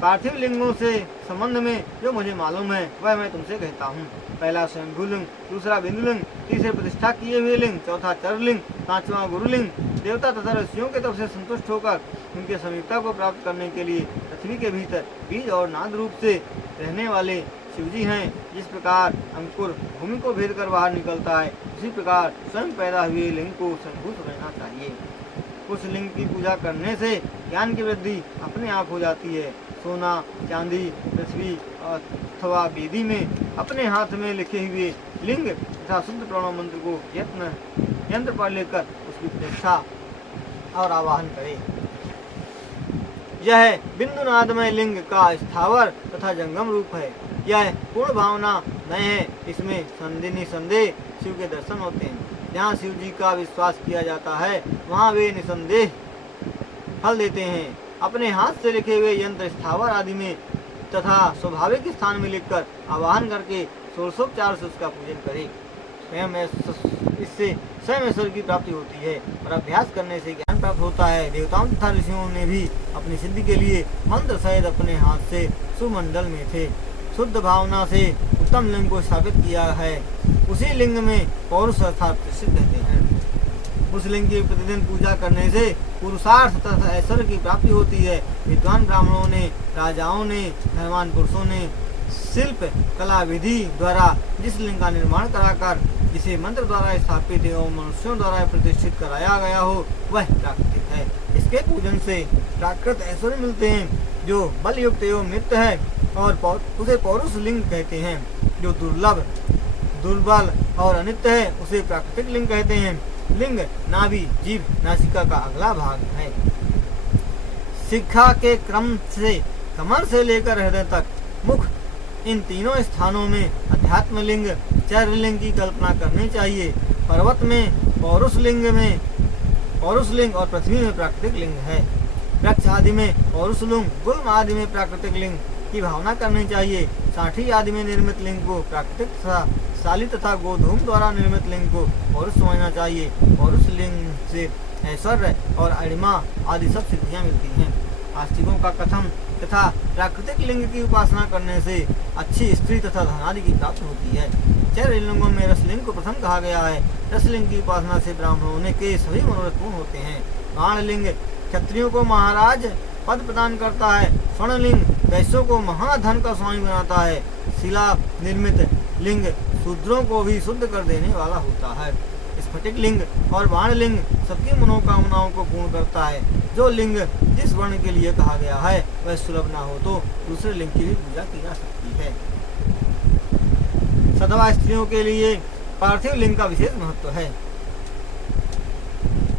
पार्थिव लिंगों से संबंध में जो मुझे मालूम है वह मैं तुमसे कहता हूँ। पहला स्वयंभू लिंग, दूसरा बिंदु लिंग, तीसरे प्रतिष्ठा किए हुए लिंग, चौथा चरलिंग, पांचवा गुरुलिंग। देवता तथा ऋषियों के तरफ से संतुष्ट होकर उनके समीपता को प्राप्त करने के लिए पृथ्वी के भीतर बीज और नाद रूप से रहने वाले शिवजी हैं। जिस प्रकार अंकुर भूमि को भेद कर बाहर निकलता है, उसी प्रकार स्वयं पैदा हुए लिंग को संभूत रहना चाहिए। उस लिंग की पूजा करने से ज्ञान की वृद्धि अपने आप हो जाती है। सोना, चांदी, पृथ्वी अथवा वेदी में अपने हाथ में लिखे हुए लिंग तथा शुद्ध प्रणव मंत्र को यंत्र पर लेकर उसकी प्रतिष्ठा और आवाहन करें। यह बिंदुनादमय लिंग का स्थावर तथा जंगम रूप है। यह पूर्ण भावना नहीं है। इसमें निसंदेह शिव के दर्शन होते हैं। जहाँ शिव जी का विश्वास किया जाता है वहाँ वे निसंदेह फल देते हैं। अपने हाथ से लिखे हुए यंत्र स्थावर आदि में तथा स्वाभाविक स्थान में लिखकर आवाहन करके षोडशोपचार से उसका पूजन करे। इससे स्वयं ईश्वर की प्राप्ति होती है और अभ्यास करने से ज्ञान प्राप्त होता है। देवताओं तथा ऋषियों ने भी अपनी सिद्धि के लिए मंत्र सहित अपने हाथ से सुमंडल में थे शुद्ध भावना से उत्तम लिंग को स्थापित किया है। उसी लिंग में पौरुष अर्थात प्रसिद्ध कहते हैं। उस लिंग की प्रतिदिन पूजा करने से पुरुषार्थ तथा ऐश्वर्य की प्राप्ति होती है। विद्वान ब्राह्मणों ने, राजाओं ने, धर्मवान पुरुषों ने शिल्प कला विधि द्वारा जिस लिंग का निर्माण कराकर जिसे मंत्र द्वारा स्थापित एवं मनुष्यों द्वारा प्रतिष्ठित कराया गया हो वह प्राकृतिक है। इसके पूजन से प्राकृत ऐश्वर्य मिलते हैं जो बल युक्त एवं नित्य है और उसे पौरुष लिंग कहते हैं। जो दुर्लभ, दुर्बल और अनित्य है उसे प्राकृतिक लिंग कहते हैं। लिंग नाभि, जीभ, नासिका का अगला भाग है। शिखा के क्रम से कमर से लेकर हृदय तक मुख, इन तीनों स्थानों में अध्यात्म लिंग, चर लिंग की कल्पना करनी चाहिए। पर्वत में पौरुष लिंग और पृथ्वी में प्राकृतिक लिंग है। वृक्ष आदि में पौरुष लिंग, गुल्म आदि में प्राकृतिक लिंग की भावना करनी चाहिए। साठी आदि में निर्मित लिंग को प्राकृतिक तथा साली तथा गोधूम द्वारा निर्मित लिंग को पौरुष समझना चाहिए। पौरुष लिंग से ऐश्वर्य और अणिमा आदि सब सिद्धियां मिलती हैं। आस्तिकों का कथन तथा प्राकृतिक लिंग की उपासना करने से अच्छी स्त्री तथा धन आदि की प्राप्ति होती है। चर लिंगों में रसलिंग को प्रथम कहा गया है। रसलिंग की उपासना से ब्राह्मणों के सभी मनोरथ पूर्ण होते हैं। बाण लिंग क्षत्रियों को महाराज पद प्रदान करता है। स्वर्णलिंग वैश्यों को महाधन का स्वामी बनाता है। शिला निर्मित लिंग शूद्रों को भी शुद्ध कर देने वाला होता है। स्फटिक लिंग और बाण लिंग सबकी मनोकामनाओं को पूर्ण करता है। जो लिंग जिस वर्ण के लिए कहा गया है वह सुलभ ना हो तो दूसरे लिंग की भी पूजा की जा सकती है। सधवा स्त्रियों के लिए पार्थिव लिंग का विशेष महत्व है।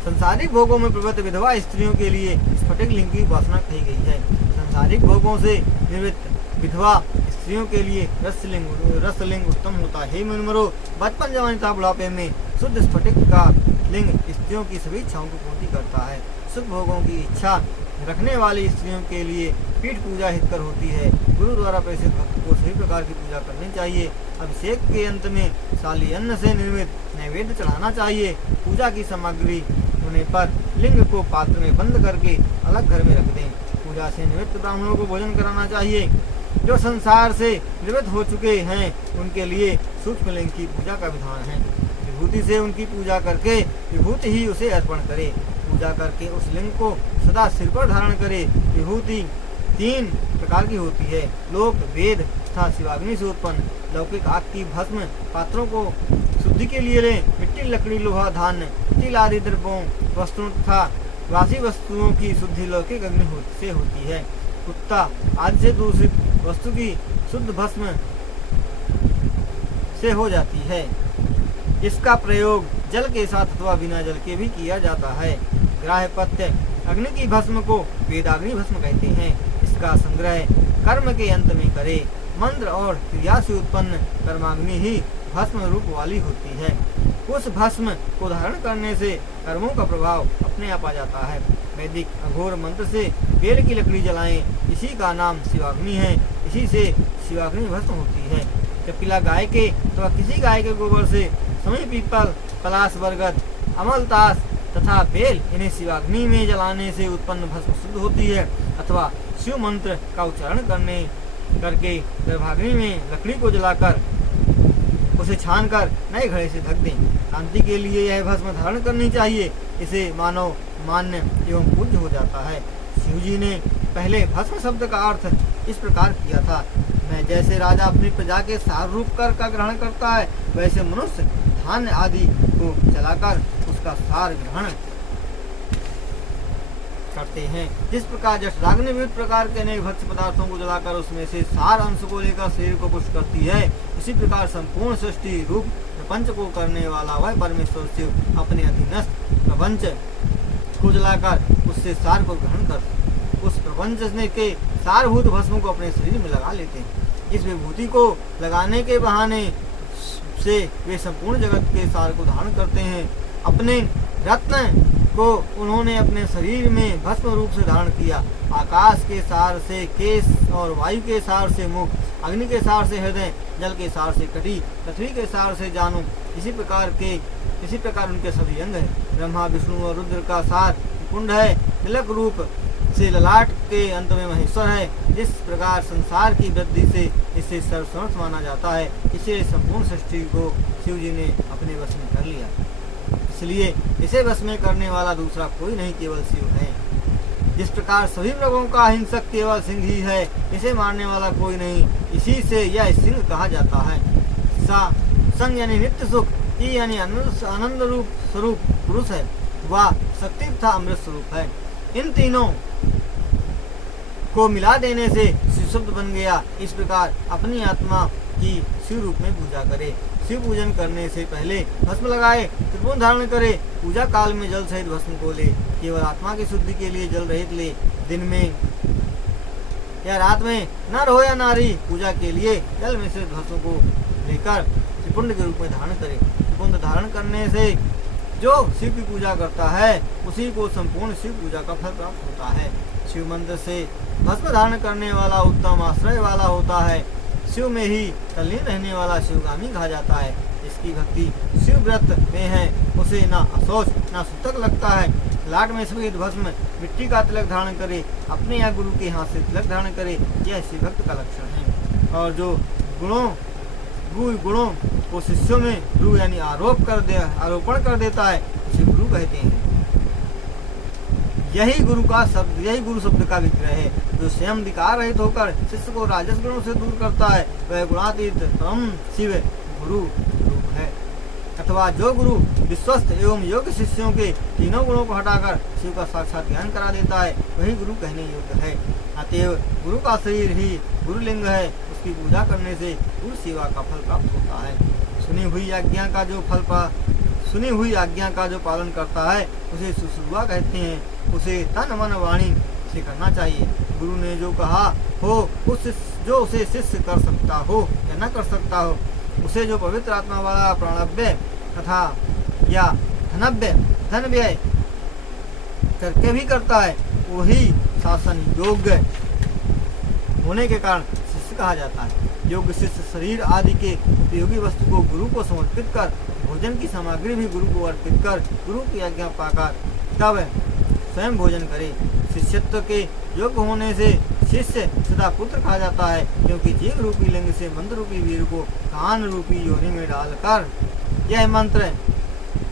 संसारिक भोगों में प्रवृत्त विधवा स्त्रियों के लिए स्फटिक लिंग की उपासना कही गई है। संसारिक भोगों से निवृत्त विधवा स्त्रियों के लिए रसलिंग उत्तम होता है। मुनिमरो, बचपन जवानी तथा बुढ़ापे में शुद्ध स्फटिक का लिंग स्त्रियों की सभी इच्छाओं को पूर्ति करता है। सुख भोगों की इच्छा रखने वाली स्त्रियों के लिए पीठ पूजा हितकर होती है। गुरु द्वारा प्रेषित भक्त को सभी प्रकार की पूजा करनी चाहिए। अभिषेक के अंत में साली अन्न से निर्मित नैवेद्य चढ़ाना चाहिए। पूजा की सामग्री होने पर लिंग को पात्र में बंद करके अलग घर में रख दें। पूजा से निवृत्त ब्राह्मणों को भोजन कराना चाहिए। जो संसार से निवृत्त हो चुके हैं उनके लिए सूक्ष्म लिंग की पूजा का विधान है। विभूति से उनकी पूजा करके विभूति ही उसे अर्पण करे। पूजा करके उस लिंग को सदा सिर पर धारण करे। विभूति 3 प्रकार की होती है। लोक, वेद तथा शिवाग्नि से उत्पन्न। लौकिक आग की भस्म पात्रों को शुद्धि के लिए ले। मिट्टी, लकड़ी, लोहा, धान्य, तिल आदि द्रव्यों वस्तुओं तथा वासी वस्तुओं की शुद्धि लौकिक अग्नि से होती है। कुत्ता आदि से दूषित वस्तु की शुद्ध भस्म से हो जाती है। इसका प्रयोग जल के साथ अथवा बिना जल के भी किया जाता है। ग्राह्यपत्य अग्नि की भस्म को वेदाग्नि भस्म कहते हैं। इसका संग्रह कर्म के अंत में करे। मंत्र और क्रिया से उत्पन्न कर्माग्नि ही भस्म रूप वाली होती है। उस भस्म को धारण करने से कर्मों का प्रभाव अपने आप आ जाता है। वैदिक अघोर मंत्र से बेल की लकड़ी जलाएं, इसी का नाम शिवाग्नि है। इसी से शिवाग्नि भस्म होती है। कपिला गाय के अथवा किसी गाय के गोबर से समय, पीपल, पलाश, बरगद, अमलतास तथा बेल इन्हें शिवाग्नि में जलाने से उत्पन्न भस्म शुद्ध होती है। अथवा शिव मंत्र का उच्चारण करके गर्भाग्नि में लकड़ी को जलाकर उसे छानकर नए घड़े से ढक दें। शांति के लिए यह भस्म धारण करनी चाहिए। इसे मानव मान्य एवं पूज्य हो जाता है। शिव जी ने पहले भस्म शब्द का अर्थ इस प्रकार किया था। मैं जैसे राजा अपनी प्रजा के सार रूप कर का ग्रहण करता है वैसे मनुष्य धान्य आदि को जलाकर उसका सार ग्रहण करते हैं। जिस प्रकार जठराग्नि विविध प्रकार के अनेक भक्ष्य पदार्थों को जलाकर उसमें से सार अंश को लेकर शरीर को पुष्ट करती है, इसी प्रकार संपूर्ण सृष्टि रूप प्रपंच को करने वाला वह परमेश्वर शिव अपने अधीनस्थ प्रपंच को जलाकर उससे सार को ग्रहण कर उस प्रपंच के सारभूत भस्म को अपने शरीर में लगा लेते हैं। इस विभूति को लगाने के बहाने से वे संपूर्ण जगत के सार को धारण करते हैं। अपने रत्न को उन्होंने अपने शरीर में भस्म रूप से धारण किया। आकाश के सार से केश और वायु के सार से मुख, अग्नि के सार से हृदय, जल के सार से कटी, पृथ्वी के सार से जानू, इसी प्रकार उनके सभी अंग है। ब्रह्मा विष्णु और रुद्र का सार कुंड है। तिलक रूप से ललाट के अंत में महेश्वर है। जिस प्रकार संसार की वृद्धि से इसे सर्वसमर्थ माना जाता है, इसीलिए संपूर्ण सृष्टि को शिव जी ने अपने वश में कर लिया। इसलिए इसे वश में करने वाला दूसरा कोई नहीं, केवल शिव है। जिस प्रकार सभी मृगों का हिंसक केवल सिंह ही है, इसे मारने वाला कोई नहीं, इसी से यह सिंह कहा जाता है। सा संग यानी नित्य सुख, ई यानी आनंद रूप स्वरूप पुरुष है, वह शक्ति तथा अमृत स्वरूप है। इन तीनों को मिला देने से शिव शब्द बन गया। इस प्रकार अपनी आत्मा की शिव रूप में पूजा करे। शिव पूजन करने से पहले भस्म लगाए, त्रिपुण धारण करे, पूजा काल में जल सहित भस्म को ले। केवल आत्मा की शुद्धि के लिए जल रहित ले। दिन में या रात में नर हो या नारी पूजा के लिए जल मिश्रित भस्म को लेकर त्रिपुंड के रूप में धारण करे। त्रिपुंड धारण करने से जो शिव की पूजा करता है, उसी को संपूर्ण शिव पूजा का फल प्राप्त होता है। शिव मंदिर से भस्म धारण करने वाला उत्तम आश्रय वाला होता है। शिव में ही तल्लीन रहने वाला शिवगामी कहा जाता है। जिसकी भक्ति शिव व्रत में है, उसे न असोच न सूतक लगता है। लाट में सफेद भस्म, मिट्टी का तिलक धारण करे, अपने या गुरु के हाथ से तिलक धारण करे, यह शिव भक्त का लक्षण है। और जो गुणों को शिष्यों में गुरु यानी आरोपण कर देता है, उसे गुरु कहते हैं। यही गुरु शब्द का विग्रह है। जो स्वयं विकार रहित होकर शिष्य को राजस गुणों से दूर करता है, वह गुणातीत परम शिव गुरु रूप है। अथवा जो गुरु विश्वस्त एवं योग्य शिष्यों के तीनों गुणों को हटाकर शिव का साक्षात ज्ञान करा देता है, वही गुरु कहने योग्य है। अतएव गुरु का शरीर ही गुरुलिंग है। उसकी पूजा करने से गुरु सेवा का फल प्राप्त होता है। सुनी हुई आज्ञा का जो पालन करता है, उसे सुश्रुवा कहते हैं। उसे तन मन वाणी से करना चाहिए। गुरु ने जो कहा हो, जो उसे शिष्य कर सकता हो या न कर सकता हो, उसे जो पवित्र आत्मा वाला प्राणव्यय तथा या धन व्यय करके भी करता है, वही शासन योग्य होने के कारण शिष्य कहा जाता है। योग्य शिष्य शरीर आदि के उपयोगी वस्तु को गुरु को समर्पित कर, भोजन की सामग्री भी गुरु को अर्पित कर, गुरु की आज्ञा पाकर तब स्वयं भोजन करे। शिष्यत्व के योग्य होने से शिष्य सदा पुत्र कहा जाता है, क्योंकि जीव रूपी लिंग से मंत्र रूपी वीर को कान रूपी योनि में डालकर यह मंत्र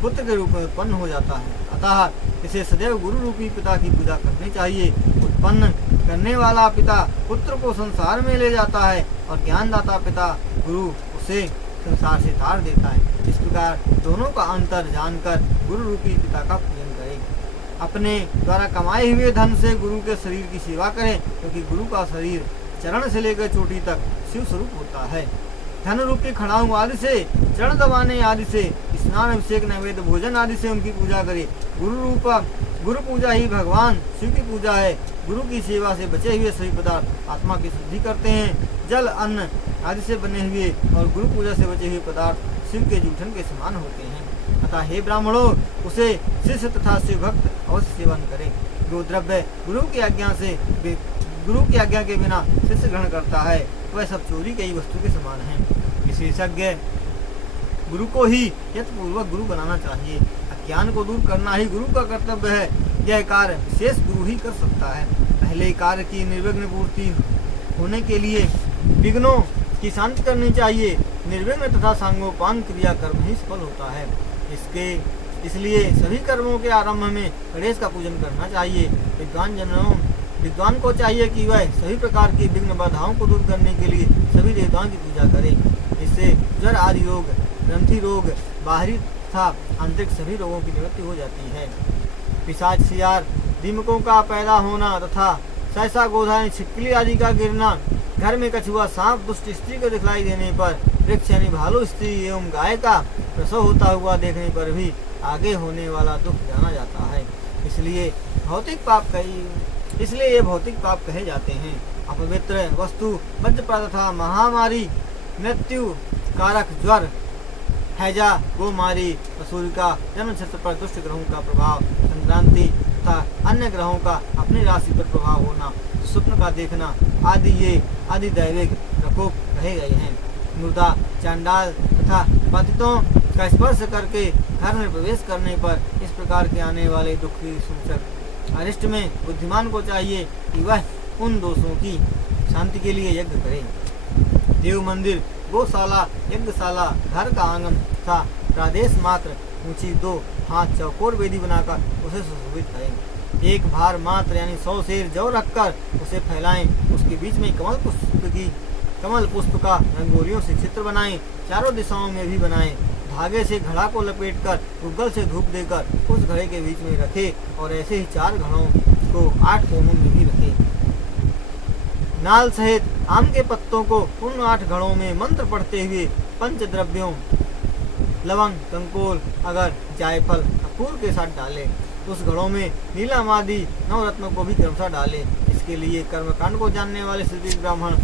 पुत्र के रूप में उत्पन्न हो जाता है। अतः इसे सदैव गुरु रूपी पिता की पूजा करनी चाहिए। उत्पन्न करने वाला पिता पुत्र को संसार में ले जाता है और ज्ञानदाता पिता गुरु उसे संसार से तार देता है। इस प्रकार दोनों का अंतर जानकर गुरु रूपी पिता का पूजन करें। अपने द्वारा कमाए हुए धन से गुरु के शरीर की सेवा करें, क्योंकि गुरु का शरीर चरण से लेकर चोटी तक शिव स्वरूप होता है। धन रूपी खड़ाऊ आदि से, चरण दबाने आदि से, स्नान अभिषेक नैवेद्य भोजन आदि से उनकी पूजा करें। गुरु पूजा ही भगवान शिव की पूजा है। गुरु की सेवा से बचे हुए सभी पदार्थ आत्मा की शुद्धि करते हैं। जल अन्न आदि से बने हुए और गुरु पूजा से बचे हुए पदार्थ शिव के जूठन के समान होते हैं। अतः हे ब्राह्मणों, उसे शिष्य तथा शिव भक्त अवश्य सेवन करें। जो द्रव्य गुरु की आज्ञा के बिना शिष्य ग्रहण करता है, वह सब चोरी की वस्तु के समान है। विशेषज्ञ गुरु को ही यत्पूर्वक गुरु बनाना चाहिए। अज्ञान को दूर करना ही गुरु का कर्तव्य है। यह कार्य विशेष गुरु ही कर सकता है। पहले कार्य की निर्विघ्न पूर्ति होने के लिए विघ्नों की शांति करनी चाहिए। निर्विघ्न तथा सांगोपांग क्रिया कर्म ही सफल होता है। इसलिए सभी कर्मों के आरंभ में गणेश का पूजन करना चाहिए। विद्वान को चाहिए कि वह सभी प्रकार की विघ्न बाधाओं को दूर करने के लिए सभी देवताओं की पूजा करे। इससे ज्वर आदि रोग, ग्रंथि रोग, बाहरी तथा आंतरिक सभी रोगों की निवृत्ति हो जाती है। पिशाच, सियार, दीमकों का पैदा होना तथा सहसा, गोधानी, छिपकली आदि का गिरना, घर में कछुआ, सांप, दुष्ट स्त्री को दिखलाई देने पर, वृक्ष यानी भालू स्त्री एवं गाय का प्रसव होता हुआ देखने पर भी आगे होने वाला दुख जाना जाता है। इसलिए ये भौतिक पाप कहे जाते हैं। अपवित्र वस्तु, वज्रपात तथा महामारी, मृत्यु कारक ज्वर, हैजा, गोमारी, सूर्य का जन्म क्षेत्र पर दुष्ट ग्रहों का प्रभाव, संक्रांति तथा अन्य ग्रहों का अपनी राशि पर प्रभाव होना, स्वप्न का देखना आदि ये आदि दैविक प्रकोप कहे गए हैं। मृदा, चांडाल तथा पतितों का स्पर्श करके घर में प्रवेश करने पर इस प्रकार के आने वाले दुख की सूचक अरिष्ट में बुद्धिमान को चाहिए कि वह उन दोषों की शांति के लिए यज्ञ करे। देव मंदिर, गौशाला, यज्ञशाला, घर का आंगन तथा प्रादेश मात्र ऊंची 2 हाथ चौकोर वेदी बनाकर उसे सुशोभित करें। एक भार मात्र यानी 100 सेर जौ रखकर उसे फैलाएं। उसके बीच में कमल पुष्प का रंगोलियों से चित्र बनाएं। चारों दिशाओं में भी बनाएं। धागे से घड़ा को लपेटकर उगल से धूप देकर उस घड़े के बीच में रखे और ऐसे ही 4 घड़ों को 8 कोनों में भी रखे। नाल सहित आम के पत्तों को उन 8 घड़ों में मंत्र पढ़ते हुए पंचद्रव्यों लवंग, कंकोल, अगर, जायफल, कपूर के साथ डाले। उस घड़ों में नीलम आदि 9 रत्नों को भी क्रमशः डाले। इसके लिए कर्मकांड को जानने वाले श्रुति ब्राह्मण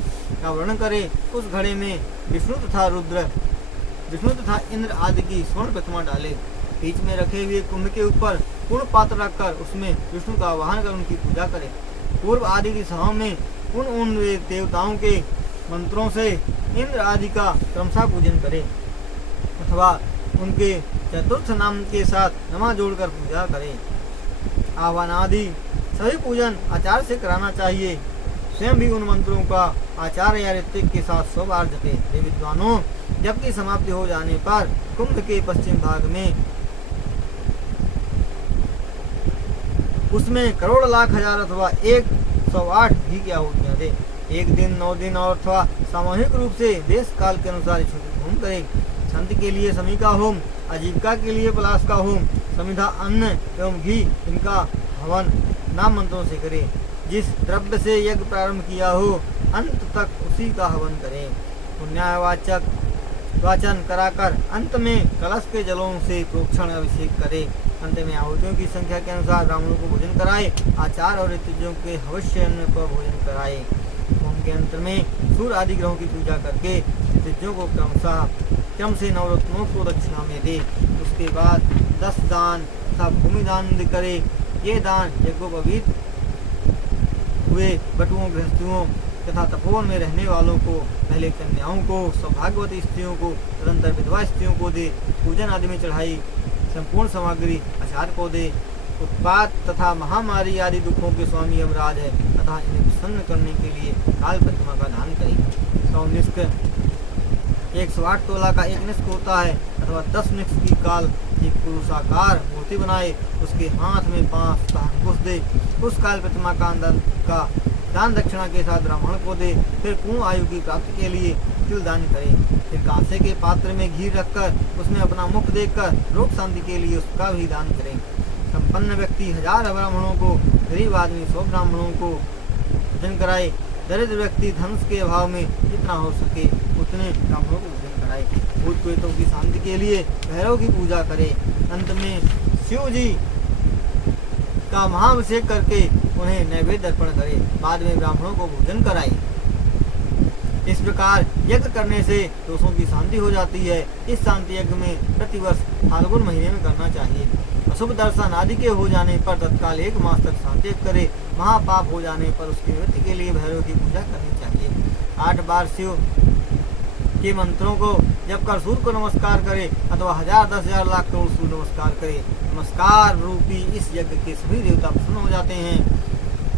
का वर्णन करे। उस घड़े में विष्णु तथा इंद्र आदि की स्वर्ण प्रतिमा डाले। बीच में रखे हुए कुंभ के ऊपर पूर्ण पात्र रखकर उसमें विष्णु का आवाहन कर उनकी पूजा करे। पूर्व आदि की सभाओं में उन देवताओं के मंत्रों से इंद्र आदि का क्रमशः पूजन करे अथवा उनके चतुर्थ नाम के साथ नमा जोड़कर पूजा करे। आह्वान आदि सभी पूजन आचार्य से कराना चाहिए। स्वयं भी उन मंत्रों का आचार्य या ऋत्विक के साथ 100 बार जपे। हे विद्वानों, जबकि समाप्ति हो जाने पर कुंभ के पश्चिम भाग में उसमें करोड़ लाख हजार अथवा 108 घी की आहुतियां दे। 1 दिन, 9 दिन और अथवा सामूहिक रूप से देश काल के अनुसार छोटे होम करे। शांति के लिए समी का होम, आजीविका के लिए पलाश का होम, समिधा, अन्न एवं घी इनका हवन नाम मंत्रों से करे। जिस द्रव्य से यज्ञ प्रारंभ किया हो अंत तक उसी का हवन करें। पुण्यावाचक वाचन कराकर अंत में कलश के जलों से प्रोक्षण अभिषेक करे। अंत में आहुतियों की संख्या के अनुसार ब्राह्मणों को भोजन कराए। आचार और ऋतुजों के हवश्य अन्न को भोजन कराए। होम के अंत में सूर्य आदि ग्रहों की पूजा करके ऋतुजों को क्रम से 9 रत्नों को दक्षिणा में दे। उसके बाद 10 दान तथा भूमि दान करे। ये दान यज्ञोपवीत हुए बटुओं, गृहस्थियों तथा तपोवन में रहने वालों को, पहले कन्याओं को, सौभाग्यवती स्त्रियों को, तदंतर विधवा स्त्रियों को दे। पूजन आदि में चढ़ाई संपूर्ण सामग्री आचार्य को दे। उत्पात तथा महामारी आदि दुखों के स्वामी यमराज है, अतः इन्हें प्रसन्न करने के लिए काल प्रतिमा का दान करे। 100 निष्क 108 तोला का एक निष्क होता है अथवा 10 निष्क की काल एक पुरुषाकार मूर्ति बनाए। उसके हाथ में 5 अंकुश दे। उस काल प्रतिमा का दान दक्षिणा के साथ ब्राह्मण को दे। फिर पूर्ण आयु की प्राप्ति के लिए तिल दान करे। फिर कांसे के पात्र में घी रखकर उसमें अपना मुख देखकर रोग शांति के लिए उसका भी दान करे। संपन्न व्यक्ति 1000 ब्राह्मणों को, गरीब आदमी 100 ब्राह्मणों को भोजन कराए। दरिद्र व्यक्ति धनुष के अभाव में जितना हो सके उतने ब्राह्मणों को भोजन कराए। भूत प्रेतों की शांति के लिए भैरव की पूजा करे। अंत में शिव जी का महाअभिषेक करके उन्हें नैवेद्य अर्पण करे। बाद में ब्राह्मणों को भोजन कराए। इस प्रकार यज्ञ करने से दोषों की शांति हो जाती है। इस शांति यज्ञ में प्रतिवर्ष फाल्गुन महीने में करना चाहिए। अशुभ दर्शन आदि के हो जाने पर तत्काल 1 मास तक शांति यज्ञ करे। महापाप हो जाने पर उसकी निवृत्ति के लिए भैरव की पूजा करनी चाहिए। 8 बार शिव के मंत्रों को जब कर सूर्य को नमस्कार करे अथवा 1000, 10,000, लाख करोड़ सूर्य नमस्कार करे। नमस्कार रूपी इस यज्ञ के सभी देवता प्रसन्न हो जाते हैं।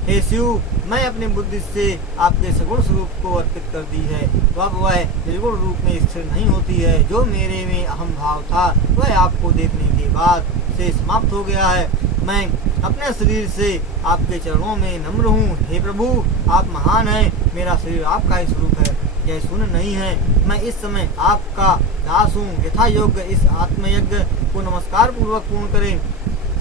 हे शिव, मैं अपनी बुद्धि से आपके सगुण स्वरूप को अर्पित कर दी है। अब वह निर्गुण रूप में स्थिर नहीं होती है। जो मेरे में अहम भाव था वह आपको देखने के बाद से समाप्त हो गया है। मैं अपने शरीर से आपके चरणों में नम्र हूँ। हे प्रभु, आप महान हैं। मेरा शरीर आपका ही स्वरूप है, यह शून्य नहीं है। मैं इस समय आपका दास हूँ। यथा योग्य इस आत्मयज्ञ को नमस्कार पूर्वक पूर्ण करें।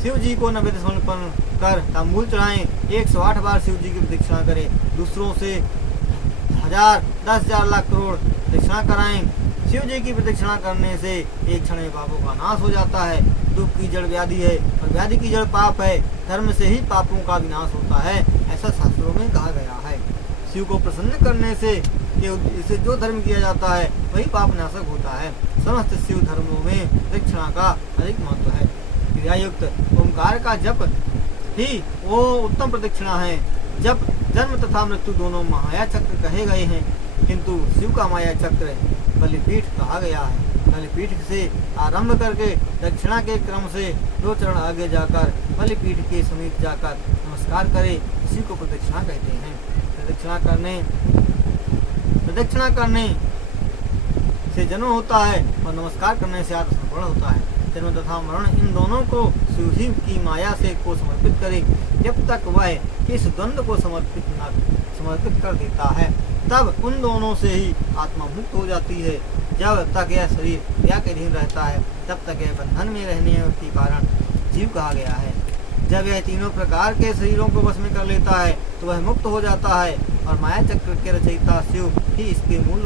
शिव जी को नैवेद्य समर्पण कर तांबूल चढ़ाएं। 108 बार शिव जी की प्रदक्षिणा करें। दूसरों से 1000, 10,000, लाख करोड़ प्रदक्षिणा कराएं। शिव जी की प्रदक्षिणा करने से एक क्षण में पापों का नाश हो जाता है। दुख की जड़ व्याधि है और व्याधि की जड़ पाप है। धर्म से ही पापों का विनाश होता है, ऐसा शास्त्रों में कहा गया है। शिव को प्रसन्न करने से इसे जो धर्म किया जाता है वही पाप नाशक होता है। समस्त शिव धर्मों में प्रदक्षिणा का अधिक महत्व है। क्रियायुक्त ओंकार का जप ही वो उत्तम प्रदक्षिणा है। जब जन्म तथा मृत्यु दोनों माया चक्र कहे गए हैं, किंतु शिव का माया चक्र बलिपीठ कहा गया है। बलिपीठ से आरंभ करके दक्षिणा के क्रम से 2 चरण आगे जाकर बलिपीठ के समीप जाकर नमस्कार करे, इसी को प्रदक्षिणा कहते हैं। प्रदक्षिणा करने से जन्म होता है और नमस्कार करने से आत्मसमर्पण होता है। जन्म तथा मरण इन दोनों को शिव की माया से को समर्पित करे। जब तक वह इस द्वंद्व को समर्पित कर देता है, तब उन दोनों से ही आत्मा मुक्त हो जाती है। जब तक यह शरीर क्रिया के अधीन रहता है, तब तक यह बंधन में रहने के कारण जीव कहा गया है। जब यह तीनों प्रकार के शरीरों को वश में कर लेता है, तो वह मुक्त हो जाता है और माया चक्र के रचयिता शिव ही इसके मूल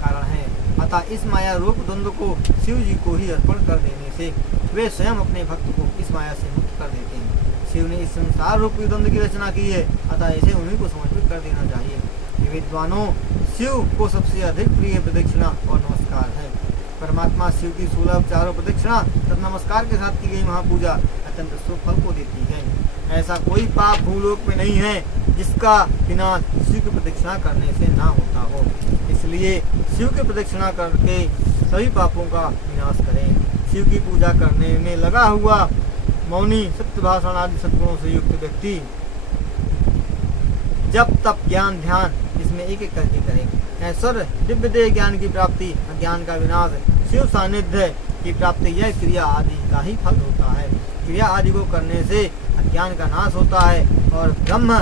कारण है। अतः इस माया रूप द्वंद्व को शिव जी को ही अर्पण कर देने से वे स्वयं अपने भक्त को इस माया से मुक्त कर देते हैं। शिव ने इस संसार रूपी द्वंद्व की रचना की है, अतः इसे उन्हीं को समर्पित कर देना चाहिए। विद्वानों, शिव को सबसे अधिक प्रिय प्रदक्षिणा और नमस्कार है। परमात्मा शिव की 16 उपचारों प्रदक्षिणा तथा नमस्कार के साथ की गई महापूजा अत्यंत शुभ फल को देती है। ऐसा कोई पाप भूलोक में नहीं है जिसका विनाश शिव की प्रदक्षिणा करने से ना होता हो। इसलिए शिव की प्रदक्षिणा करके सभी पापों का विनाश करें। शिव की पूजा करने में लगा हुआ मौनी, सत्य भाषण आदि सद्गुणों से युक्त व्यक्ति जब तप ज्ञान ध्यान इसमें एक एक करके करें। ऐश्वर्य दिव्य देह ज्ञान की प्राप्ति, अज्ञान का विनाश, शिव सानिध्य की प्राप्ति, यह क्रिया आदि का ही फल होता है। क्रिया आदि को करने से अज्ञान का नाश होता है और ब्रह्म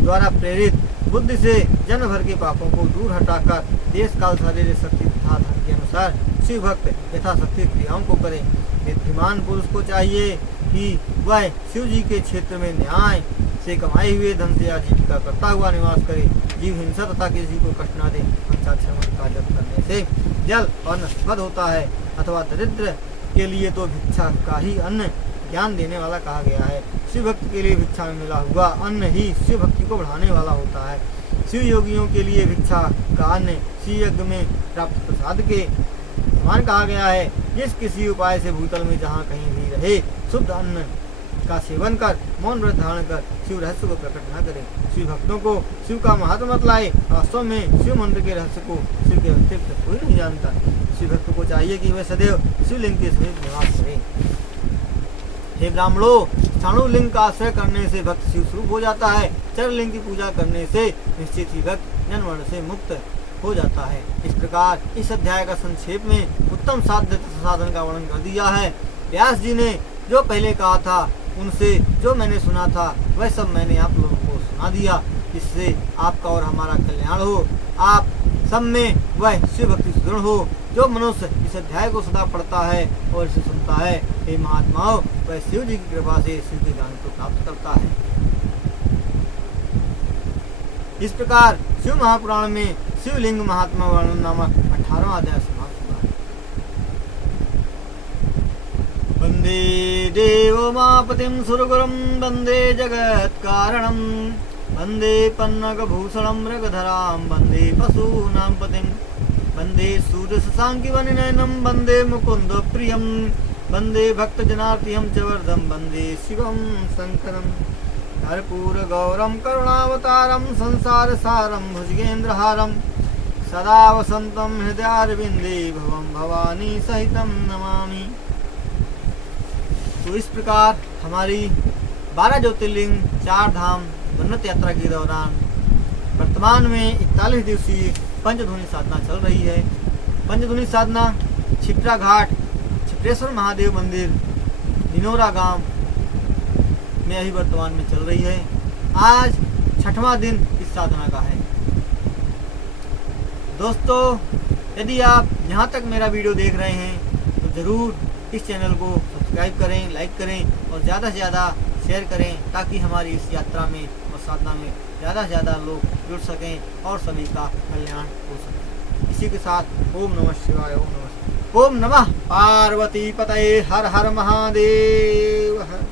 द्वारा प्रेरित बुद्धि से जन्म भर के पापों को दूर हटाकर देश काल शारीरिक शक्ति तथा धर्म के अनुसार शिव भक्त यथाशक्ति क्रियाओं को करे। बुद्धिमान पुरुष को चाहिए कि वह शिव जी के क्षेत्र में न्याय से कमाए हुए धन से आजीविका करता हुआ निवास करे। जीव हिंसा तथा किसी को कष्ट न दे। पंचाक्षर का जप करने से जल और नष्ट होता है, अथवा दरिद्र के लिए तो भिक्षा का ही अन्न ज्ञान देने वाला कहा गया है। शिव भक्त के लिए भिक्षा में मिला हुआ अन्न ही शिव भक्ति को बढ़ाने वाला होता है। शिव योगियों के लिए भिक्षा का अन्न शिव यज्ञ में प्राप्त प्रसाद के समान कहा गया है। जिस किसी उपाय से भूतल में जहाँ कहीं भी रहे, शुद्ध अन्न का सेवन कर मौन व्रत धारण कर शिव रहस्य को प्रकट न करे। शिव भक्तों को शिव का महत्व मत लाए। वास्तव में शिव मंत्र के रहस्य को शिव के अतिरिक्त कोई नहीं जानता। शिव भक्त को चाहिए कि वह सदैव शिवलिंग के समीप निवास करे। हे ब्राह्मणों, स्थाणुलिंग का आश्रय करने से भक्त शिव स्वरूप हो जाता है। चरलिंग की पूजा करने से निश्चित ही भक्त जन्म मरण से मुक्त हो जाता है। इस प्रकार इस अध्याय का संक्षेप में उत्तम साध्य साधन का वर्णन कर दिया है। व्यास जी ने जो पहले कहा था, उनसे जो मैंने सुना था, वह सब मैंने आप लोगों को सुना दिया। इससे आपका और हमारा कल्याण हो, आप सब में वह शिव भक्ति सुदृढ़ हो। जो मनुष्य इस अध्याय को सदा पढ़ता है और इसे सुनता है, हे महात्माओं, वह शिव जी की कृपा से शिव के ज्ञान को प्राप्त करता है। इस प्रकार शिव महापुराण में शिवलिंग महात्मा वर्णन नामक 18वां अध्याय समाप्त हुआ। वंदे देवमापतिं सुरगुरुं वंदे जगत् कारणं वंदे पन्नगभूषणं मृगधरां वंदे पशूनां पतिं वंदे सूर्यशशाङ्किवनिनयनं वंदे मुकुन्द प्रियं वंदे भक्तजनार्तिहं च वरदं वंदे शिवं शङ्करं कर्पूरगौरं करुणावतारं संसारसारं भुजगेन्द्रहारं सदा वसन्तं हृदयारविन्दे भवं भवानी सहितं नमामि। तो इस प्रकार हमारी 12 ज्योतिर्लिंग 4 धाम वनत यात्रा के दौरान वर्तमान में 41 दिवसीय पंचध्वनि साधना चल रही है। पंचध्वनि साधना छिपरा घाट छिपरेश्वर महादेव मंदिर दिनोरा गांव में अभी वर्तमान में चल रही है। आज 6वां दिन इस साधना का है। दोस्तों, यदि आप यहाँ तक मेरा वीडियो देख रहे हैं तो ज़रूर इस चैनल को सब्सक्राइब करें, लाइक करें और ज़्यादा से ज़्यादा शेयर करें, ताकि हमारी इस यात्रा में और साधना में ज़्यादा से ज़्यादा लोग जुड़ सकें और सभी का कल्याण हो सके। इसी के साथ ओम नमः शिवाय, ओम नमः पार्वती पतये, हर हर महादेव हर।